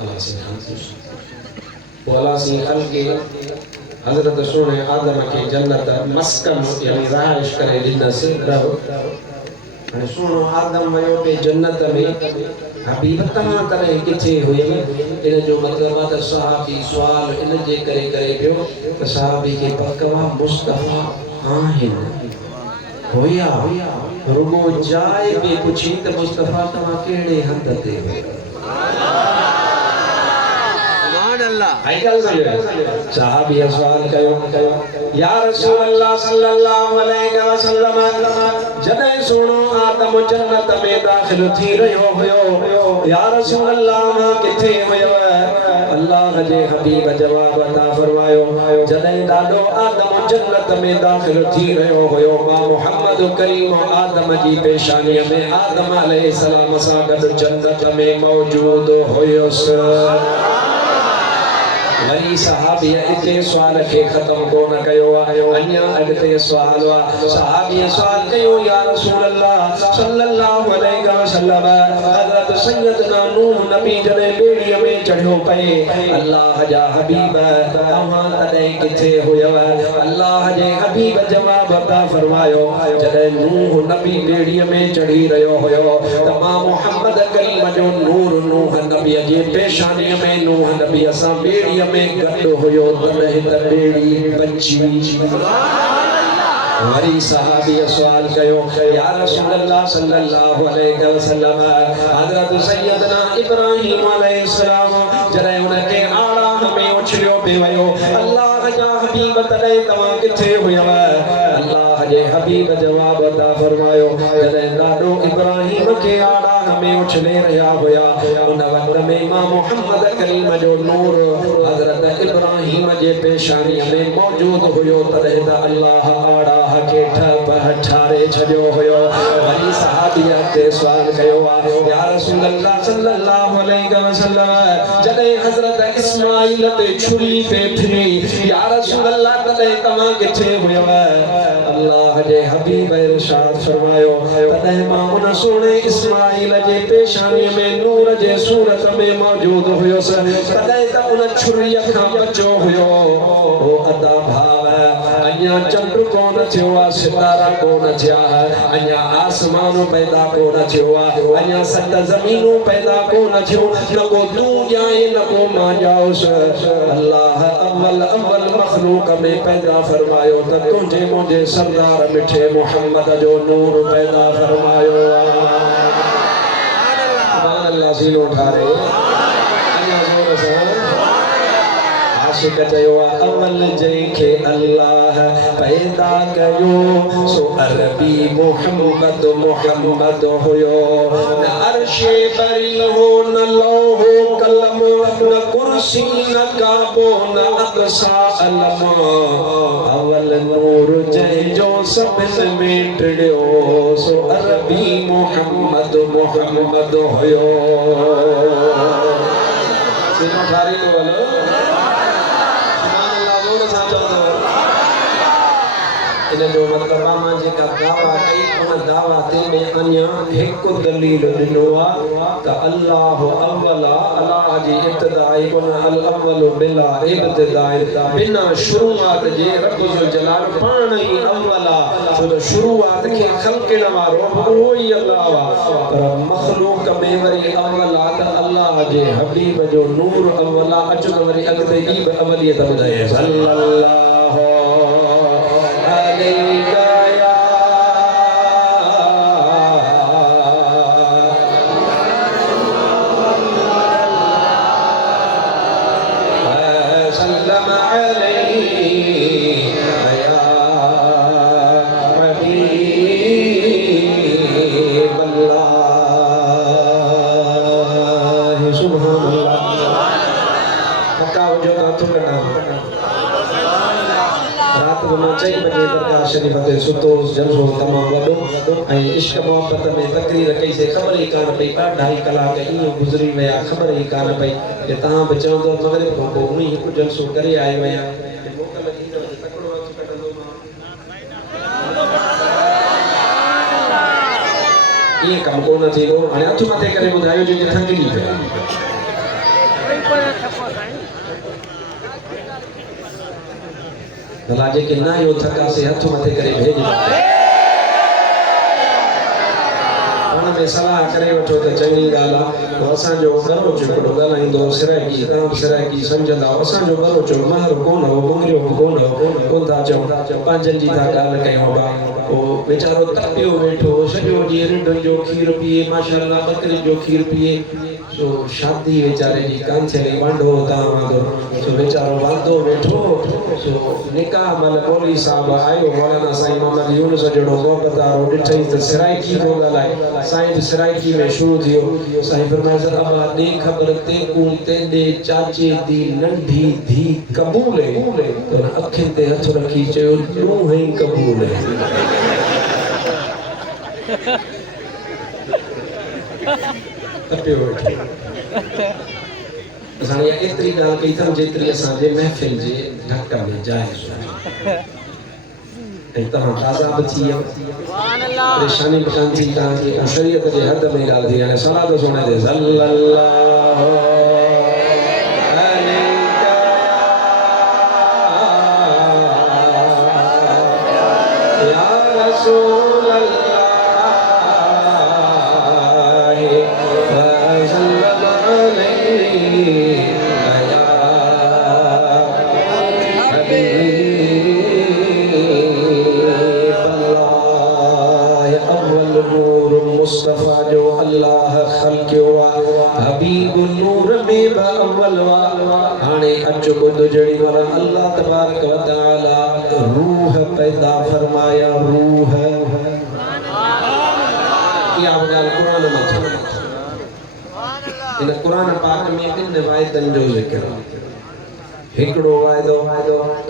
अल्लाह से बोला सी खल के हजरत सोने आदम के जन्नत मस्कन यानी रहाइश करे जिन्नस रहो अने सोनो आदम वयो पे जन्नत में हबीब तमा करे किथे हुए इन जो मतलब है सहाबी सवाल इन जे करे पियो सहाबी के पकवा मुस्तफा आहिन होया रुगो जाए पे पुछी त मुस्तफा तमा केड़े हद ते सहाबी सवाल कयो या रसूल अल्लाह सल्लल्लाहु अलैहि वसल्लम जदे सुनो आदम जन्नत में दाखिल थी रयो हुयो या रसूल अल्लाह किथे हुयो अल्लाह जे हबीब जवाब अता फरमायो जदे दादो आदम जन्नत में दाखिल थी रयो हुयो मां मोहम्मद करीम आदम जी पेशानी में आदम अलैहि सलाम सा गद जन्नत में मौजूद हुयोस वरी सहाबी इते सवाल के खत्म को न कयो अन्या अगते सवाल वा सहाबी सवाल कयो या रसूल अल्लाह सल्लल्लाहु अलैहि वसल्लम हजरत सैयदना नूह नबी जने बेड़ी में चढ़ियो पे अल्लाह जा हबीब तमा तदे किथे होयव अल्लाह जे हबीब जवाब अता फरमायो जदे नूह नबी बेड़ी में चढ़ी रयो होयो तमा मोहम्मद करीम जो नूर नूह नबी जे पेशानी में नूह नबी असा बेड़ी में गड्ढो होयो तदे तबेड़ी बच्ची वरी सहाबी सवाल कयो या रसूल अल्लाह सल्लल्लाहु अलैहि वसल्लम हजरत सैयदना इब्राहिम अलैहि सलाम जरे उनके आड़ा में उछलियो पे वयो अल्लाह जा हबीब तदे तमा किथे हुयव अल्लाह जे हबीब जवाब अता फरमायो जरे दादो इब्राहिम के आड़ा में उछले रहा होया उन वक्त में इमाम मोहम्मद करीम जो नूर हजरत इब्राहिम जे पेशानी में मौजूद हुयो तदे अल्लाह आड़ा के ठप ठारे छजो होयो वरी सहाबिया ते सवाल कयो या रसूल अल्लाह सल्लल्लाहु अलैहि वसल्लम जदे हजरत इस्माइल ते छुरी पे फिरी या रसूल अल्लाह तदे तमा किथे हुयो अल्लाह जे हबीब इरशाद फरमायो तदे मां उन सोने इस्माइल जे पेशानी में नूर जे सूरत में मौजूद हुयो तदे त उन छुरी खां बचो हुयो ओ अदा भाव अन्या चंद्र कोन थियो सितारा कोन थिया अन्या आसमान पैदा कोन थियो अन्या सत जमीनों पैदा कोन थियो न को तू जाए न को मां जाओस अल्लाह अव्वल मखलूक में पैदा फरमायो त तुझे मुझे सरदार मिठे मोहम्मद जो नूर पैदा फरमायो सुभान अल्लाह सील उठा रहे अन्या जोर से आशिक जयो अव्वल जंहिंखे अल्लाह पैदा कयो सो अरबी मोहम्मद हुयो न अर्शे बरी हो न लोहो कलम न कुर्सी न काबो न अक़सा अलम अव्वल नूर जंहिंजो सभिनि में टिड़ियो सो अरबी मोहम्मद हुयो सिनो ठारी तो बोलो इन जो मतलब मां जी का दावा कई उन दावा ते में अन्या एक दलील दिनो त अल्लाह अव्वला अल्लाह जी इब्तिदाई उन अल अव्वल बिला इब्तिदाई बिना शुरुआत जे रब जो जलाल पाण ही अव्वला तो शुरुआत के खलकण वारो वो ही अल्लाह पर मखलूक में वरी अव्वला त अल्लाह जे हबीब जो नूर अव्वला अचन वरी अगते ई अवलियत ॿुधाए सल्लल्लाहु जलसो तमाम वडो ऐं इश्क मोहब्बत में तकरीर कई से खबर ही कान पई 2.5 कलाक इयो गुजरी वया खबर ही कान पई कि तहां बि चवंदो मगरिब खां पोइ हुई हिकु जलसो करे आयो आहियां मोकल ॾींदव त तकिड़ो वक़्तु कढंदो मां ये कम को न थी वो हाणे हथ मथे करे ॿुधायो जेके थकिजी पिया भला जेके न आहियो थकासे हथ मथे करे भेज उन में सलाह करे वठो त चङी ॻाल्हि आहे असांजो बरो हिकिड़ो ॻाल्हाईंदो सिराइकी तव्हां बि सिराइकी सम्झंदा असांजो बरो महर कोन हो बुंगरियो बि कोन हो कोन था चओ पंहिंजनि जी था ॻाल्हि कयूं पोइ वीचारो तपियो वेठो सॼो ॾींहुं रिंडुनि जो खीरु पीए माशाअल्लाह बकरी जो खीरु पीए सो शादी वीचारे जी कान थियणी वांढो तव्हां वांगुरु सो वीचारो वांधो वेठो सो निकाह महिल मौलवी साहिब आयो मौलाना साईं मोहम्मद यूनुस जहिड़ो मोहबतदार ॾिठई त सिराइकी थो ॻाल्हाए साईं बि सिराइकी में शुरू थियो साईं फरमाए अबा ॾे ख़बर तेकूं तेॾे चाचे दी नंढी धी क़बूल त हुन अखियुनि ते हथ रखी चयो तूं ई क़बूल तपियो वेठो असां एतिरी ॻाल्हि कई अथनि जेतिरी असांजे महफ़िल जे ढक में जाइज़ ऐं तव्हां ताज़ा बि थी विया परेशानी बि कान थी तव्हांखे ऐं शरीयत जे हद में ॻाल्हि थी हाणे सलाह थो सुणे ते सल्लल्लाहु अलैहि या रसूल मुस्तफा जो अल्लाह खल्कियो हबीब नूर में अव्वल हाणे अच ॿुध जड़ी वाला अल्लाह तबारक व तआला रूह पैदा फरमाया रूह क्या ॻाल्हि क़ुरान में थी इन क़ुरान पाक में इन वाइदनि जो ज़िक्र हिकिड़ो वाइदो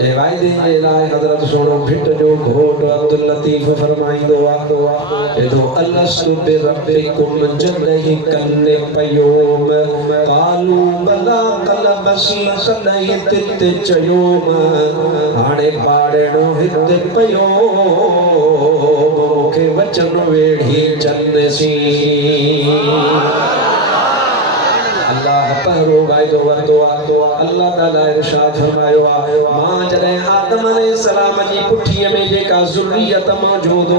ऐं वाइदे जे लाइ हज़रत सोनो भिट जो घोट अब्दुल लतीफ़ फरमाईंदो आहे एदो अलस्तु बिरब्बिकुम जदहि कन्ने पयोम कालू बला कलब सी सदहि तित चयोम हाणे बाड़ेणो हित पयो मूंखे वचन वेड़ी चंदसी अल्लाह पहरो वाइदो वरतो अल्लाह ताला इरशाद फरमायो मां जॾहिं आदम अलैहिस्सलाम जी पुठीअ में जेका ज़ुर्रियत मौजूद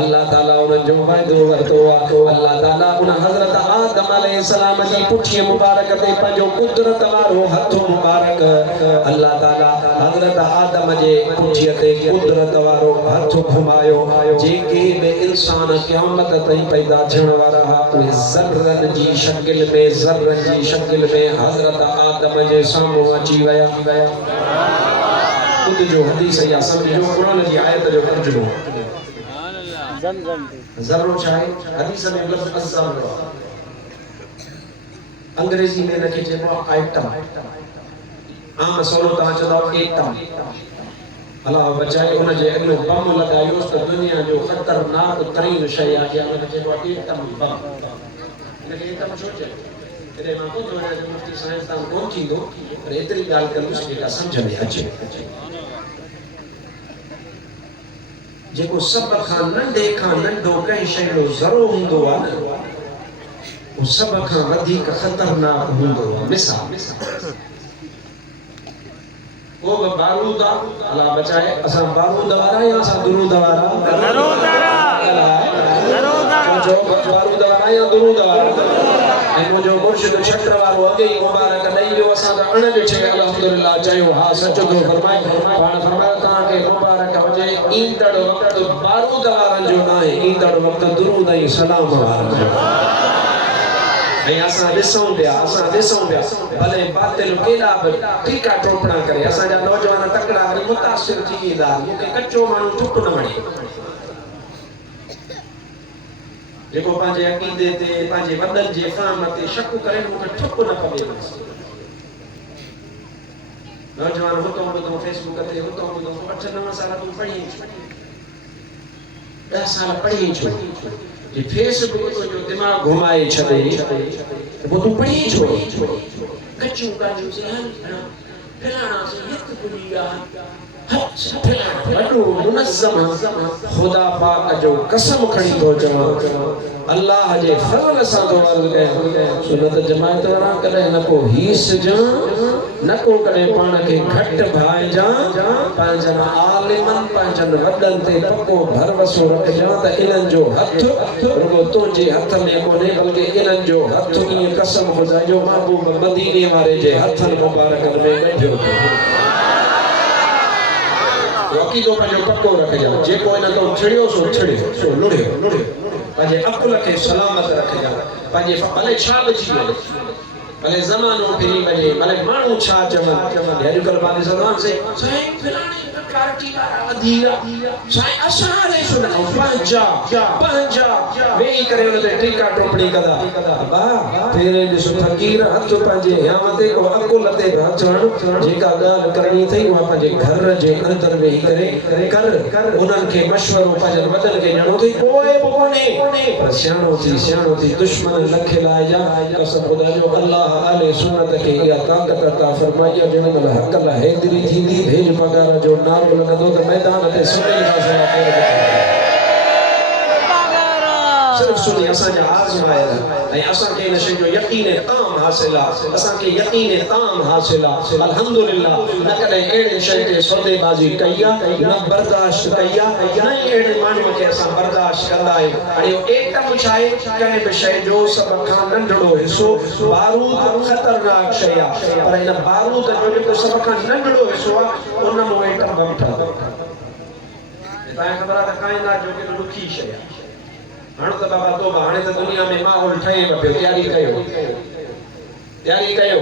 अल्लाह ताला उन जो वाइदो वरतो अल्लाह ताला उन हज़रत आदम अलैहिस्सलाम जी पुठीअ मुबारक ते पंहिंजो कुदरत वारो हथ मुबारक अल्लाह ताला हज़रत आदम जे पुठीअ ते कुदरत वारो हथ घुमायो जेके बि इंसान क़यामत ताईं पैदा थियण वारा उहे ज़र्रनि जी शक्ल में ज़र्रनि जी शक्ल में हज़रत आदम जे साम्हूं अची विया खुद जो हदीस या समझो कुरान जी आयत जो तर्जुमो ज़र्रो चाहे हदीस में लफ्ज़ अज़र्र अंग्रेजी में लिखे चइबो आइटम आम सवलो तव्हां चवंदा एटम अल्लाह बचाए उन जे अॻिलो बम लॻायोसि त दुनिया जो ख़तरनाक तरीन शइ आहे या उन चइबो एटम बम इनखे एटम छो चइबो एॾे मां ॿुधो आहे जो मुफ़्ती साइंसदान कोन थींदो पर एतिरी ॻाल्हि कंदुसि जेका सम्झ में अचे जेको सभ खां नंढो कंहिं शइ जो ज़रो हूंदो आहे न उहो सभ खां वधीक ख़तरनाक हूंदो आहे मिसाल को बि बारूद आहे अल्लाह बचाए असां बारूद वारा या असां दुरूद वारा जो बारूद वारा या दुरूद वारा ऐं मुंहिंजो मुर्शिद छटर वारो अॻे ई मुबारक ॾेई वियो असां त अण ॾिठे अल्हम्दुलिल्लाह चयो हा सच थो फरमाए पाण फरमायो तव्हांखे मुबारक हुजे ईंदड़ वक़्तु बारूद वारनि जो न आहे ईंदड़ वक़्तु दुरूद ऐं सलाम वारनि जो ऐं असां ॾिसूं पिया भले बातिल केॾा बि टीका टोपड़ा करे असांजा नौजवान तकड़ा वरी मुतासिर थी वेंदा मूंखे कचो माण्हू चुप न वणे जेको पंहिंजे अक़ीदे ते पंहिंजे वॾनि जे फ़हम ते शक करे मूंखे ठुक न पवे नौजवान हुतो फेसबुक ते हुतो 8-9 साल तूं पढ़ी 10 साल पढ़ी छो जे फेसबुक तो जो दिमाग घुमाए छदे वो तू पढ़ी छो कच्चू काजू से फलाना से हित बुलिया वॾो मुनज़्ज़म खुदा पाक जो कसम खणी थो चवां अल्लाह जे फज़ल सां थो अर्ज़ कयां सुनत जमायत वारा कॾहिं न को हीस ॼां न को कॾहिं पाण खे घटि भाइजां पंहिंजनि आलिमनि पंहिंजनि वॾनि ते पको भरवसो रखजां त इन्हनि जो हथ रुगो तुंहिंजे हथ में कोन्हे बल्कि इन्हनि जो हथ ईअं कसम खुदा जो महबूब मदीने वारे जे हथनि मुबारकनि में ॻंढियो अकीदो पंहिंजो पको रखजां जेको इन तो छिड़ियो सो छिड़ियो सो लुड़ियो पंहिंजे अकुल खे सलामत रखजां पंहिंजे भले छा बि थी वञे भले ज़मानो फिरी वञे भले माण्हू छा चवनि अॼुकल्ह पंहिंजे ज़बान से साईं फलाणी पार्टी वारा वधी विया साईं असां हाणे सुन पंहिंजा वेही करे उन ते टीका टोपड़ी कंदा बा फेरे ॾिसो फ़क़ीर हथ पंहिंजे हियाम ते को अकुल ते अचणु जेका ॻाल्हि करणी अथई उहा पंहिंजे घर जे अंदरि वेही करे कर उन्हनि खे मशवरो पंहिंजनि वॾनि खे ॾियणो अथई कोई बि कोन्हे पर सियाणो थी दुश्मन न खिलाइजां कसम ख़ुदा जो अल्लाह आले सुन्नत खे इहा ताक़त अता फरमाई आहे जेॾी महिल हक़ लाइ हेतिरी थींदी भेज पगार जो नारो लॻंदो त मैदान ते सुनी सिर्फ सुनी असांजा आज़मायल ऐं असांखे इन शइ जो यकीन ताम हासिल आहे असांखे यकीन ताम हासिल आहे अल्हम्दुलिल्लाह न कॾहिं अहिड़े शइ ते सौदेबाज़ी कई आहे न बर्दाश्त कई आहे न अहिड़े माण्हूअ खे असां बर्दाश्त कंदा आहियूं हाणे इहो एटम छा आहे कंहिं बि शइ जो सभ खां नंढड़ो हिसो बारूद ख़तरनाक शइ आहे पर इन बारूद जो जेको सभ खां नंढड़ो हिसो आहे उन मां एटम बम ठहंदो तव्हांखे ख़बर आहे त काइनात जो केॾो ॾुखी शइ आहे हाणे त बाबा तोबा हाणे त दुनिया में माहौल ठहे पियो तयारी कयो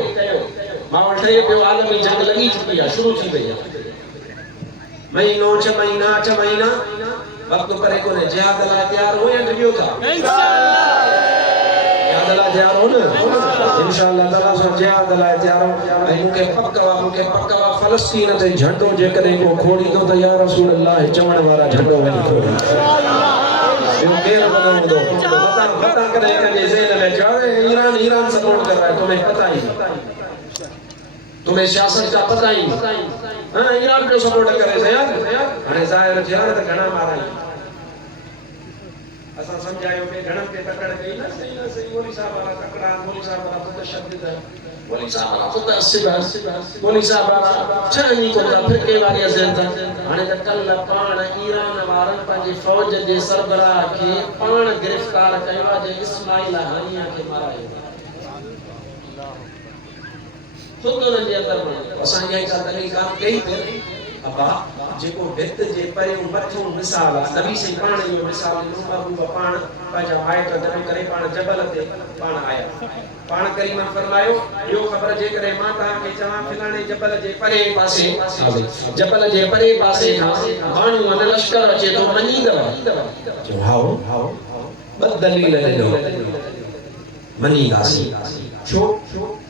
माहौल ठहे पियो आलमी जंग लगी चुकी आहे शुरू थी वई आहे महीनो 6 महीना 8 महीना वक़्तु परे कोन्हे जिहाद लाइ तयार हो या ॾियो था जिहाद लाइ तयार हो न इंशाअल्लाह ताला सां जिहाद लाइ तयार हो ऐं मूंखे पक वा फ़लस्तीन ते झंडो जेकॾहिं को खोड़ींदो त या रसूल अल्लाह चवण वारा झंडो वञी खोड़ींदो पता करे कने ज़हन में जाए ईरान सपोर्ट कर रहा है तुम्हें पता ही तुम्हें सियासत का पता ही हां ईरान को सपोर्ट करे यार हाने ज़ाहिर थिया त घणा मारा असां समझायो के घणन पे तकड़ कई ना सही मोली साहब वाला तकड़ा मोली साहब वाला मुतशद्दिद मोली साहब वाला मुतअस्सिब मोली साहब वाला छानी को ता फिरके वाली अज़न था हाने त कल पाण ईरान वारन पंहिंजी फौज जे सरबराह खे पाण गिरफ्तार कयो जे इस्माइल हानिया खे मारायो खुद उन्हनि जे अंदरि असां इहा का दलील काम कई अबा जेको भित जे परे मथों मिसाल आहे नबी से पाण जो मिसाल महबूब पाण पंहिंजा माइट जमा करे पाण जबल ते पाण आया पाण करीमन फरमायो इहो ख़बर जे करे मां तव्हांखे चवां फिलाणे जबल जे परे पासे जबल जे परे पासे खां माण्हू अन लश्कर अचे थो मञींदव जो हाओ ॿ दलील ॾिनो मञींदासीं छो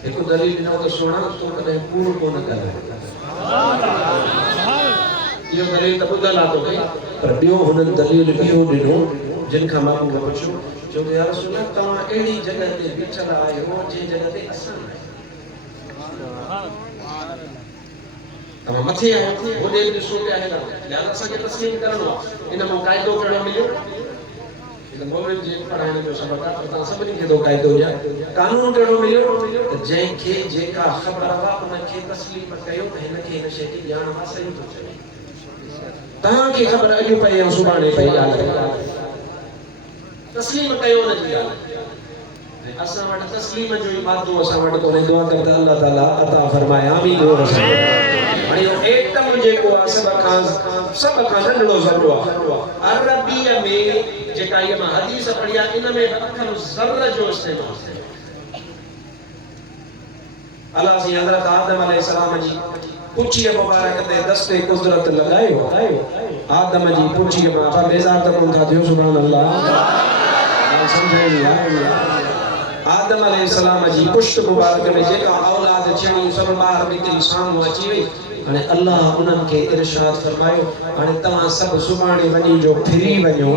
हिकु दलील ॾिनो त सोना तो कॾहिं कूड़ कोन कंदो यो दलील त ॿुधल आहे तोखे पर ॿियो हुननि दलील ॿियो ॾिनो जिन खां मां पुछियो जो यार रसूल तव्हां अहिड़ी जॻह ते बीठल आहियो जंहिं जॻह ते असां तव्हां मथे आहियो होॾे बि ॾिसो पिया आहिनि लिहाज़ा असांखे तस्लीम करणो आहे इन मां क़ाइदो कहिड़ो मिलियो हिकु मोमिन जे पढ़ाइण जो सबक़ आहे तव्हां सभिनी खे थो क़ाइदो ॾियां कानून कहिड़ो मिलियो त जंहिंखे जेका ख़बर आहे उनखे तस्लीम कयो त हिनखे हिन शइ जी ॼाण आहे सही थो चए तव्हांखे ख़बर अॼु पई ऐं सुभाणे पई ॻाल्हि तस्लीम कयो हुनजी ॻाल्हि असां वटि तस्लीम जो ई मादो असां वटि कोन्हे दुआ कर त अल्लाह ताला अता फरमाए आमीन हाणे इहो एटम जेको आहे सभ खां नंढड़ो ज़रो आहे अरबीअ में जेका इहा मां हदीस पढ़ी आहे इन में अखर ज़र जो इस्तेमालु थियो अल्लाह जी हज़रत आदम अलैहिस्सलाम जी पुछी मुबारक ते दस्ते कुदरत लगायो आदम जी पुछी मां बेजार त कोन था थियो सुभान अल्लाह समझे या आदम अलैहिस्सलाम जी पुष्ट मुबारक में जेका औलाद छणी सब बाहर निकरी सामू अची वई हाणे अल्लाह उन्हनि खे इरशाद फरमायो हाणे तव्हां सभु सुभाणे वञी जो फिरी वञो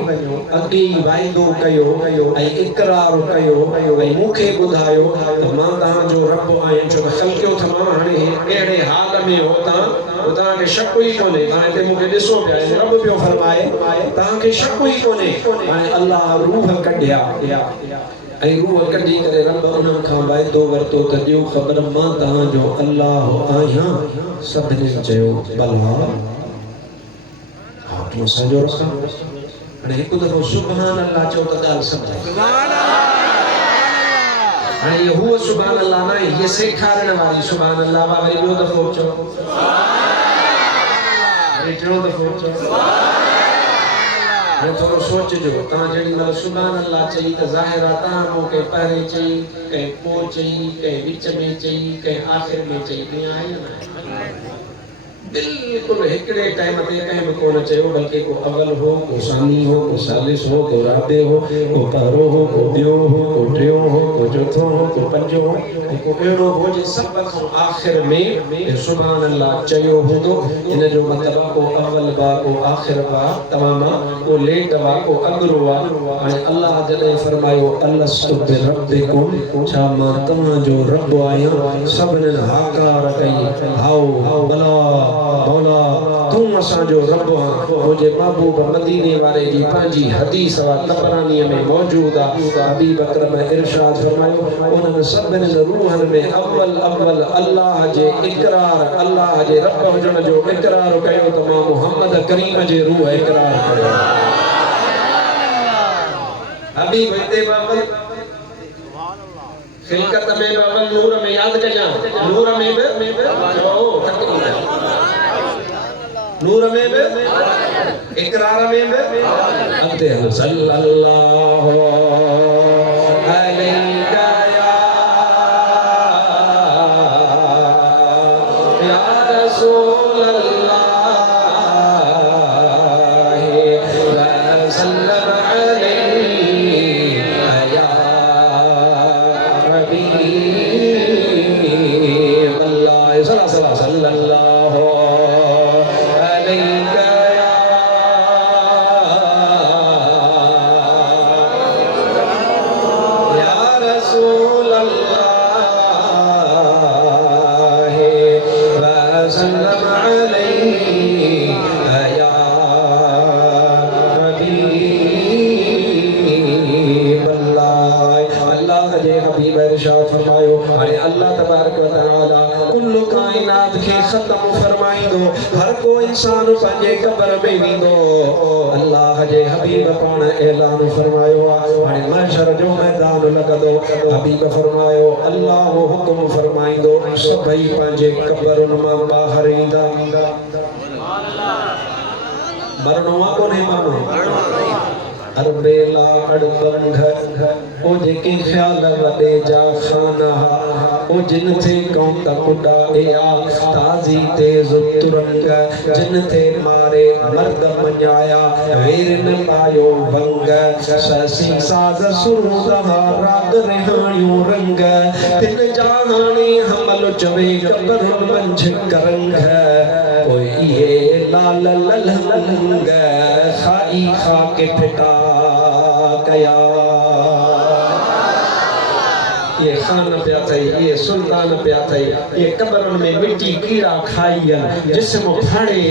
अॻे ई वाइदो कयो ऐं इक़रार कयो ऐं मूंखे ॿुधायो त मां तव्हांजो रब आहियां छो त ख़लक़ियो थमां हाणे अहिड़े हाल में हो तव्हांखे शक ई कोन्हे तव्हां हिते मूंखे ॾिसो पिया रब पियो फरमाए तव्हांखे शक ई कोन्हे हाणे अल्लाह रूह कढिया ऐं रूह कढी करे रब उन्हनि खां वाइदो वरितो त ॾियो ख़बर मां तव्हांजो अल्लाह आहियां सभिनी चयो भला हा तूं असांजो रखां हाणे हिकु दफ़ो सुभान अल्लाह चओ त ॻाल्हि सम्झाए हाणे इहो हूअ सुभान अल्लाह न आहे हीअ सेखारण वारी सुभान अल्लाह वरी ॿियो दफ़ो चओ वरी टियों दफ़ो चओ हाणे थोरो सोचिजो तव्हां जेॾी महिल सुभान अल्लाह चई त ज़ाहिर आहे तव्हां मूंखे पहिरें चई कंहिं पोइ चई कंहिं विच में चई कंहिं आख़िर में चई ईअं आहे या न बिल्कुलु हिकिड़े टाइम ते कंहिं बि कोन चयो बल्कि को अवल हो को सानी हो को सालिस हो को राबे हो को पहिरों हो को ॿियो हो को टियों हो को चौथों हो को पंजो हो ऐं को अहिड़ो हो जे सभ खां आख़िर में सुभान अल्लाह चयो हूंदो इन जो मतिलबु को अवल बा को आख़िर बा तमामु को लेट बा को अॻिरो आहे हाणे अल्लाह जॾहिं फरमायो अलस्तु बिरब्बिकुम छा मां तव्हांजो रब आहियां सभिनीनि हाकार कई हाओ भला मौला तूं असांजो रब आहीं मुंहिंजे महबूब मदीने वारे जी पंहिंजी हदीस तबरानीअ में मौजूद आहे हबीब अकरम इरशाद फरमायो उन्हनि सभिनी रूहनि में अव्वल अल्लाह जे इक़रार अल्लाह जे रब हुजण जो इक़रार कयो त मां मुहम्मद करीम जे रूह इक़रार कयो हबीब हिते अव्वल खिलकत में अव्वल नूर में याद कजां नूर में बि नूर में भी इकरार में भी अते सल्लल्लाहु अलैहि या रसूल अल्लाह सल्लल्लाहु अलैहि या हबीब अल्लाह सल्लल्लाहु हर को इंसान पंहिंजे कब्र में वेंदो अल्लाह जे हबीब पाण ऐलान फरमायो हाणे महशर जो मैदान लॻंदो हबीब फरमायो अल्लाह हुकुम फरमाईंदो सभई पंहिंजे कब्रनि मां ॿाहिरि ईंदा मरणो आहे कोन्हे माण्हू अरबेला अड़बंग ओ जेके ख्याल वॾे जा खाना ओ जिन थे कौन का कुड़ा या ताजी तेज तुरंग जिन थे मारे मर्द मन्याया वीर न पायो भंग ससी साज सुरूद राग रिहाणियों रंग तिन जानी हमल चवे कबर मंझ करंग कोई ये लाल ललंग खाई खा के फिटा गया ये खान पिया थई ये सुल्तान पिया थई ये कब्रन में मिट्टी कीड़ा खाई जिस्म फाड़े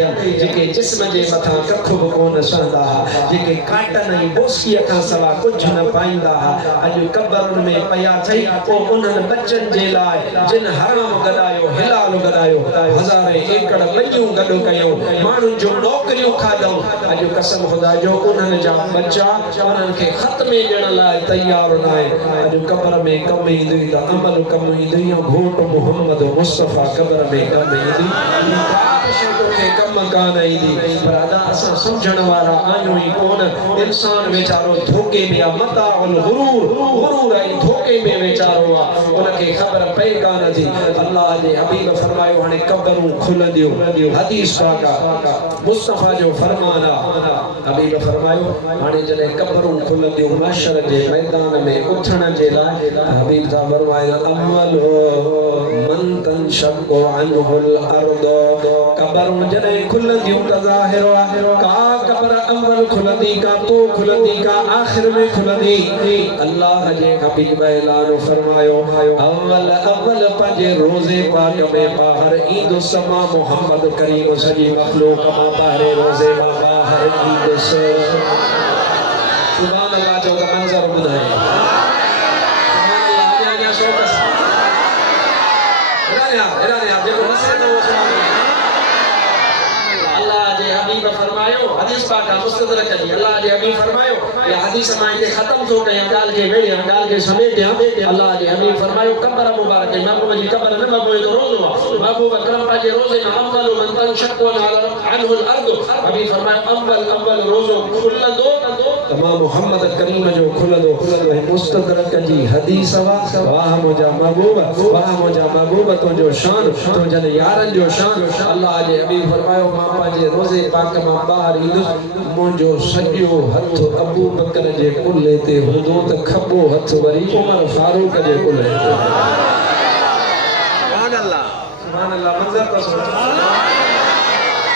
जेके जिस्म जे मथा कख बि कोन सहंदा जेके काटन ऐं बोसीअ खां सवा कुझु न पाईंदा अॼु कब्रन में पया थई पोइ उन्हनि बचनि जे लाइ जिन हराम गॾायो हिलाल गॾायो हज़ारे एकड़ मञियूं गॾु कयूं माण्हुनि जूं नौकरियूं खाधऊं अॼु कसम ख़ुदा जो उन्हनि जा बच्चा उन्हनि खे ख़त्मे ॾियण लाइ तयारु न आहे अॼु कब्र में कम ईंदी त अमल कम ईंदी घोट मोहम्मद मुस्तफ़ा कब्र में कम ईंदी के कम कान ईंदी पर अदा असां सम्झण वारा आहियूं ई कोन इंसान वेचारो धोखे में आहे मताउल गुरूर ऐं धोखे में वेचारो आहे उनके खबर पे कान थी अल्लाह जे हबीब फरमायो हाने कब्रूं खुलंदियो हदीस पाक मुस्तफा जो फरमाना हबीब फरमायो हाने जने कब्रूं खुलंदियो महशर जे मैदान में उठण जे लाइ हबीब सा फरमाया अव्वल मन तनशक्कु अन्हुल अर्द कब्रूं जने खुलंदियो त ज़ाहिर का कब्र अव्वल खुलंदी का तो खुलंदी का आखिर में खुलंदी अल्लाह जे हबीब ऐलान फरमायो अव्वल अव्वल पंजे रोजे पाक में बाहर ईद समा मोहम्मद करीम सजी मखलूक मा बाहर रोजे मा बाहर ईद सुभान अल्लाह जो का मंजर बुधाए सुभान अल्लाह आजा शौक इराया देखो मसले तो सुभान अल्लाह जे हबीब फरमायो हदीस पाक मुस्तदरक जी अल्लाह जे हबीब फरमायो ये हदीस मां के खत्म तो कया गाल के वेड़े गाल के समेटिया अल्लाह जे हबीब फरमायो कब्र मुबारक महबूब जी कब्र न महबूब तो रोज महबूब अकरम पाके रोजे में अव्वल मन तनशक्कु अन्हुल अर्द हबीब फरमायो अव्वल रोजो खुलंदो तमाम मोहम्मद करीम जो खुलंदो है मुस्तदरक जी हदीस वाह मुजा महबूब तो जो शान तो जन यारन जो शान अल्लाह जे हबीब फरमायो मां पाजे रोजे पाक मां बाहर ईंदुस मुंजो सॼो हथ अबू बकर जे कुल्हे ते हूंदो त खबो हथ वरी उमर फारूक जे कुल्हे ते सुभान अल्लाह मंज़र तो सुन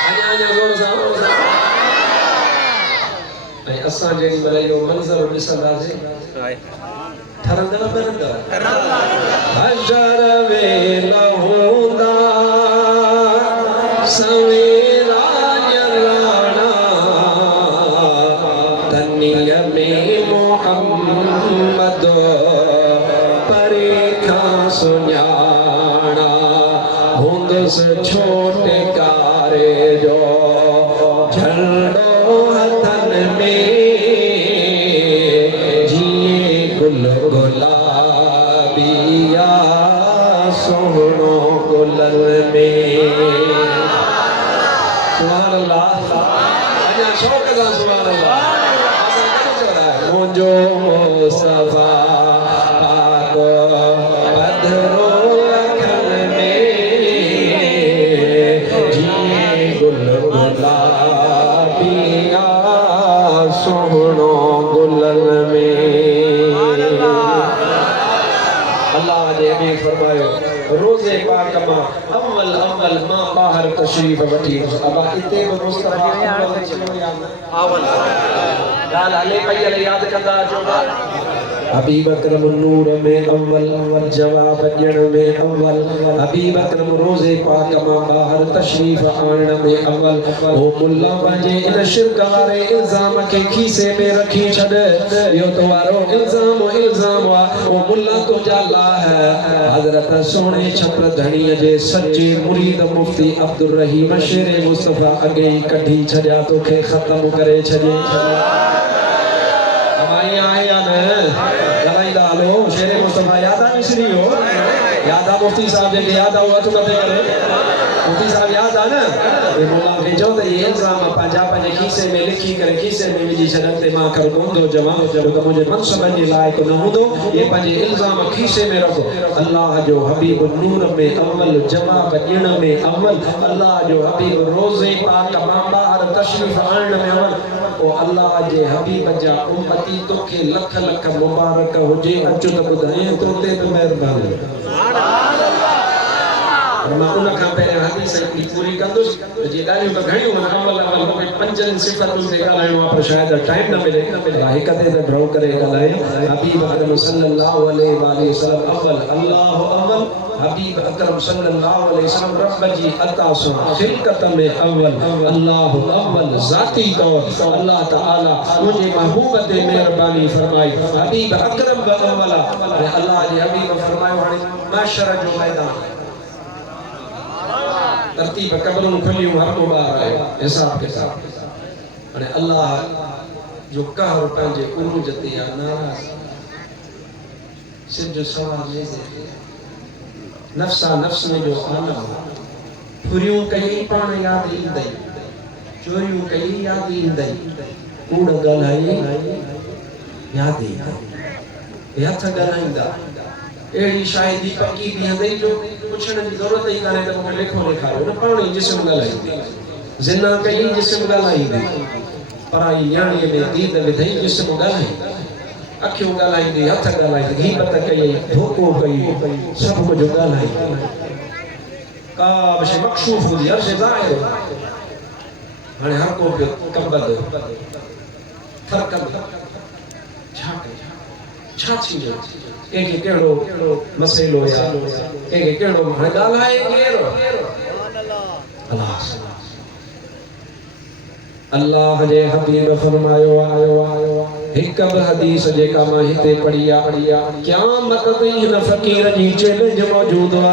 अञा ज़ोर सां ऐं असां जेॾी महिल इहो मंज़र ॾिसंदासीं ठरंदव हशर वेल हूंदा सवेरा जलाना तनिया में मोहम्मद परे खां सुञाणा हुंदुसि छोटे कारे जो झंडो हथन में जिए गुल गुलाबिया सोहणो गुलल में सुभान अल्लाह अञा शौक़ सां सुभान अल्लाह असां कॾहिं चवंदा मुंहिंजो मुस्तफा पाक पधरो अखर में जिए गुल गुलाबिया सोहणो गुलल में अल्लाह जे भी फरमायो रोजे पाक मां अव्वल मां बाहर तशरीफ वठी अब इते मुस्तफा अव्वल गाल हले पई हले याद कंदा अचो हबीब अकरम नूर में अव्वल जवाब ॾियण में अव्वल हबीब अकरम रोजे पाक मां बाहर तशरीफ आणण में अव्वल ओ मुल्ला पंहिंजे इन शिरक वारे इल्ज़ाम खे खीसे में रखी छॾ इहो तो वारो इल्ज़ाम वा ओ मुल्ला तुंहिंजा लाह हज़रत सोणे छत्र धणीअ जे सचे मुरीद मुफ्ती अब्दुल रहीम शेर मुस्तफा अॻे ई कढी छॾिया तोखे ख़त्म करे छॾे हलो शेर मुस्तफा याद आ मिसरी हो याद आ मुफ्ती साहब जे याद आ वत कते करे मुफ्ती साहब याद आ ना ये मोला के जो त ये इल्जाम पंहिंजे खीसे में लिखी करे खीसे में विझी छॾनि ते मां कर कोंदो जवाब जो त मुंहिंजे मनसब जे लाइक़ न हूंदो ये पंहिंजे इल्जाम खीसे में रखो अल्लाह जो हबीब नूर में अव्वल जवाब ॾियण में अव्वल अल्लाह जो हबीब रोज़े पाक मां ॿाहिरि तशरीफ़ आणण में अव्वल ओ अल्लाह जे हबीब जा उम्मती तोखे लख लख मुबारक हुजे अचो त ॿुधाए तो ते बि महिरबानी मां उन खां पहिरियों हदीस हिकिड़ी पूरी कंदुसि जे ॻाल्हियूं त घणियूं अव्वल मूंखे पंजनि सिफ़तुनि ते ॻाल्हाइणो आहे पर शायदि टाइम न मिले हिक ते त ड्रॉ करे ॻाल्हायां हबीब अकरम सल्लल्लाहु अलैहि वसल्लम अव्वल अल्लाह अव्वल हबीब अकरम सल्लल्लाहु अलैहि वसल्लम रब जी अता सां खिलकत में अव्वल अल्लाह अव्वल ज़ाती तौर अल्लाह ताला मुझे महबूब ते मेहरबानी फरमाई हबीब अकरम व अव्वल अल्लाह जे हबीब फरमायो हाणे महशर जो मैदान तरतीब कब्रों खुलियूं हर को बार आयो हिसाब किताब अने अल्लाह जो कहर पंहिंजे उरूज ते आहे नाराज़ सिज सवार ले नफ्सा नफ्स में जो आलम फुरियूं कई पाण याद ईंदई चोरियूं कई याद ईंदई कूड़ ॻाल्हाई याद ईंदई हथ ॻाल्हाईंदा एड़ी शायदी पक्की भी हंदई जो पुछण जी जरूरत ही काने त मूंखे लिखो लिखायो न पाणी जिस्म ॻाल्हाईंदी ज़िना कई जिस्म ॻाल्हाईंदी पराई यानी में दीद विधई जिस्म ॻाल्हाईंदी अखियों ॻाल्हाईंदी हथ ॻाल्हाईंदी ग़ीबत कई धोखो कई सब कुछ ॻाल्हाईंदी का बि मकशूफ हूंदी हर शइ ज़ाहिर हाणे हर को कंबद थरकंद छा थी वियो कंहिंखे कहिड़ो मसइलो या कंहिंखे कहिड़ो हाणे ॻाल्हाए केरु अल्लाह अल्लाह जे हबीब फरमायो आयो हिक बि हदीस जेका मां हिते पढ़ी आ क़यामत ताईं हिन फ़कीर जी चैलेंज मौजूद आ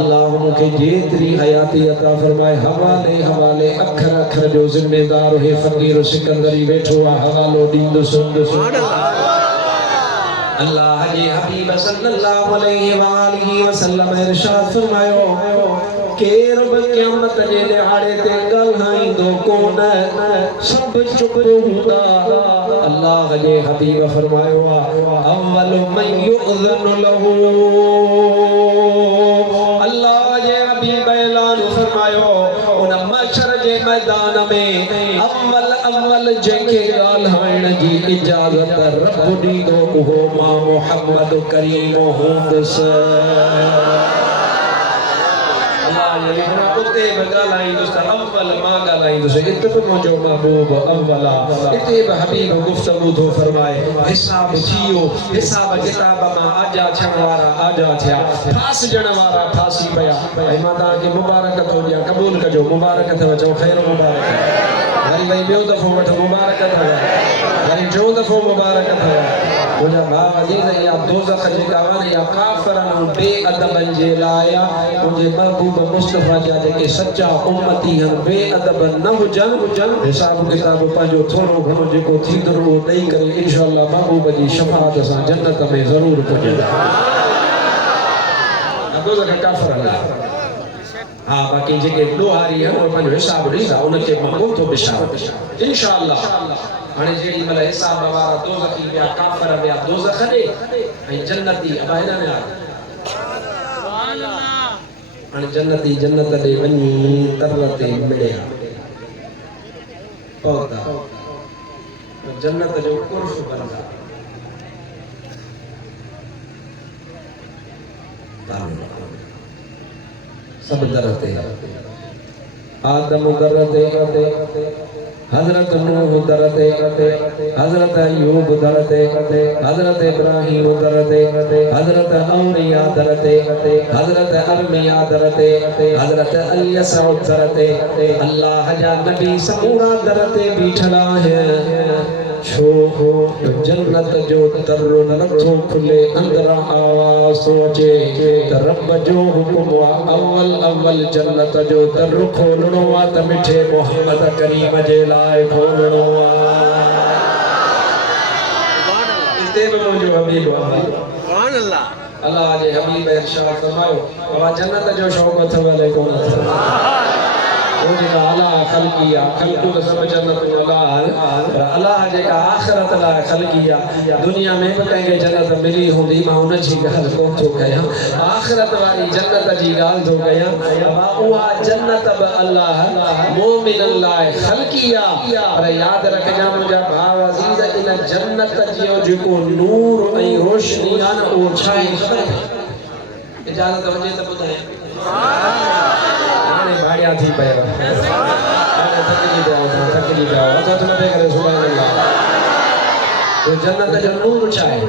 अल्लाह मूंखे जेतिरी हयाती अता फरमाए हवाले हवाले अखर अखर जो ज़िम्मेदार हे फ़कीर सिकंदरी वेठो आ हवालो ॾींदो सुभान अल्लाह जे हबीब सल्लल्लाहु अलैहि वसल्लम इरशाद फरमायो केर बि क़यामत जे ॾिहाड़े ते ॻाल्हाईंदो कोन सब चुप हूंदा अल्लाह जे हबीब फरमायो अव्वल मन युज़न लहू अल्लाह जे हबीब ऐलान फरमायो उन महशर जे मैदान में अव्वल जंहिंखे ॻाल्हाइण जी इजाज़त रब ॾींदो उहो मां मुहम्मद करीम हूंदुसि उते बि ॻाल्हाईंदुसि त अव्वल मां ॻाल्हाईंदुसि इते बि मुंहिंजो महबूब अव्वल आहे इते बि हबीब गुफ़्तगू थो फरमाए हिसाब थियो हिसाब किताब मां आजा थियण वारा आजा थिया फासिजण वारा फासी पिया ऐं मां तव्हांखे मुबारक थो ॾियां क़बूल कजो मुबारक अथव चओ ख़ैर मुबारक वरी वरी ॿियो दफ़ो वठ मुबारक अथव वरी टियों दफ़ो मुबारक अथव मुंहिंजा भाउ अज़ीज़ इहा दोज़ख जेका वरी इहा काफ़िरनि बेअदबनि जे लाइ मुंहिंजे महबूब मुस्तफ़ा जा जेके सचा उम्मती आहिनि बेअदब न हुजनि हिसाब किताब पंहिंजो थोरो घणो जेको थींदो उहो ॾेई करे इंशाअल्लाह महबूब जी शफ़ाअत सां जन्नत में ज़रूरु पुॼंदा दोज़ख काफ़िरनि हाँ बाकी जेके ॾोहारी आहिनि उहे पंहिंजो हिसाब ॾींदा उनखे मां कोन थो बिशार इंशाअल्लाह हाणे जेॾी महिल हिसाब वारा दोज़खी विया काफ़िर विया दोज़ख ॾे ऐं जन्नती अबा हिन में हाणे जन्नती जन्नत ॾे वञी तर ते मिलिया पहुता जन्नत जो कुर्फ़ बंदा सब दरते आदम दरते हजरत नूह दरते हजरत अय्यूब दरते हजरत इब्राहिम दरते हजरत औलिया दरते हजरत अरमिया दरते हजरत अलियसा दरते अल्लाह जा नबी समूरा दरते बीठला है छो जन्नत जो दरो नथो खुले अंदर आवाज़ तो अचे त रब जो हुक्म अव्वल अव्वल जन्नत जो दरो खोलणो आहे त मिठे मोहम्मद करीम जे लाइ खोलणो आहे इते बि मुंहिंजो हबीब सुभान अल्लाह अल्लाह जे हबीब इरशाद फरमायो बाबा जन्नत जो शौक़ अथव अलाए कोन अथव जेका अलाह ख़ल्क़ी आहे ख़ल्क़ू त सभु जन्नत अलाह जेका आख़िरत लाइ ख़ल्क़ी आहे दुनिया में बि कंहिंखे जन्नत मिली हूंदी मां उन जी ॻाल्हि कोन थो कयां आख़िरत वारी जन्नत जी ॻाल्हि थो कयां उहा जन्नत बि अलाह मोमिननि लाइ ख़ल्क़ी आहे पर यादि रखजां मुंहिंजा भाउ अज़ीज़ इन जन्नत जो जेको नूर ऐं रोशनी आहे न उहो छा आहे ख़बर अथई इजाज़त हुजे त ॿुधायां भाड़िया थी पिया थकिजी पिया अथो न पे करे सुभाणे जन्नत जो नूर छा आहे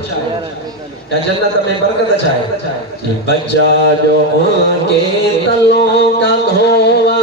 या जन्नत में बरकत छा आहे बचा जो के तलों का धोवा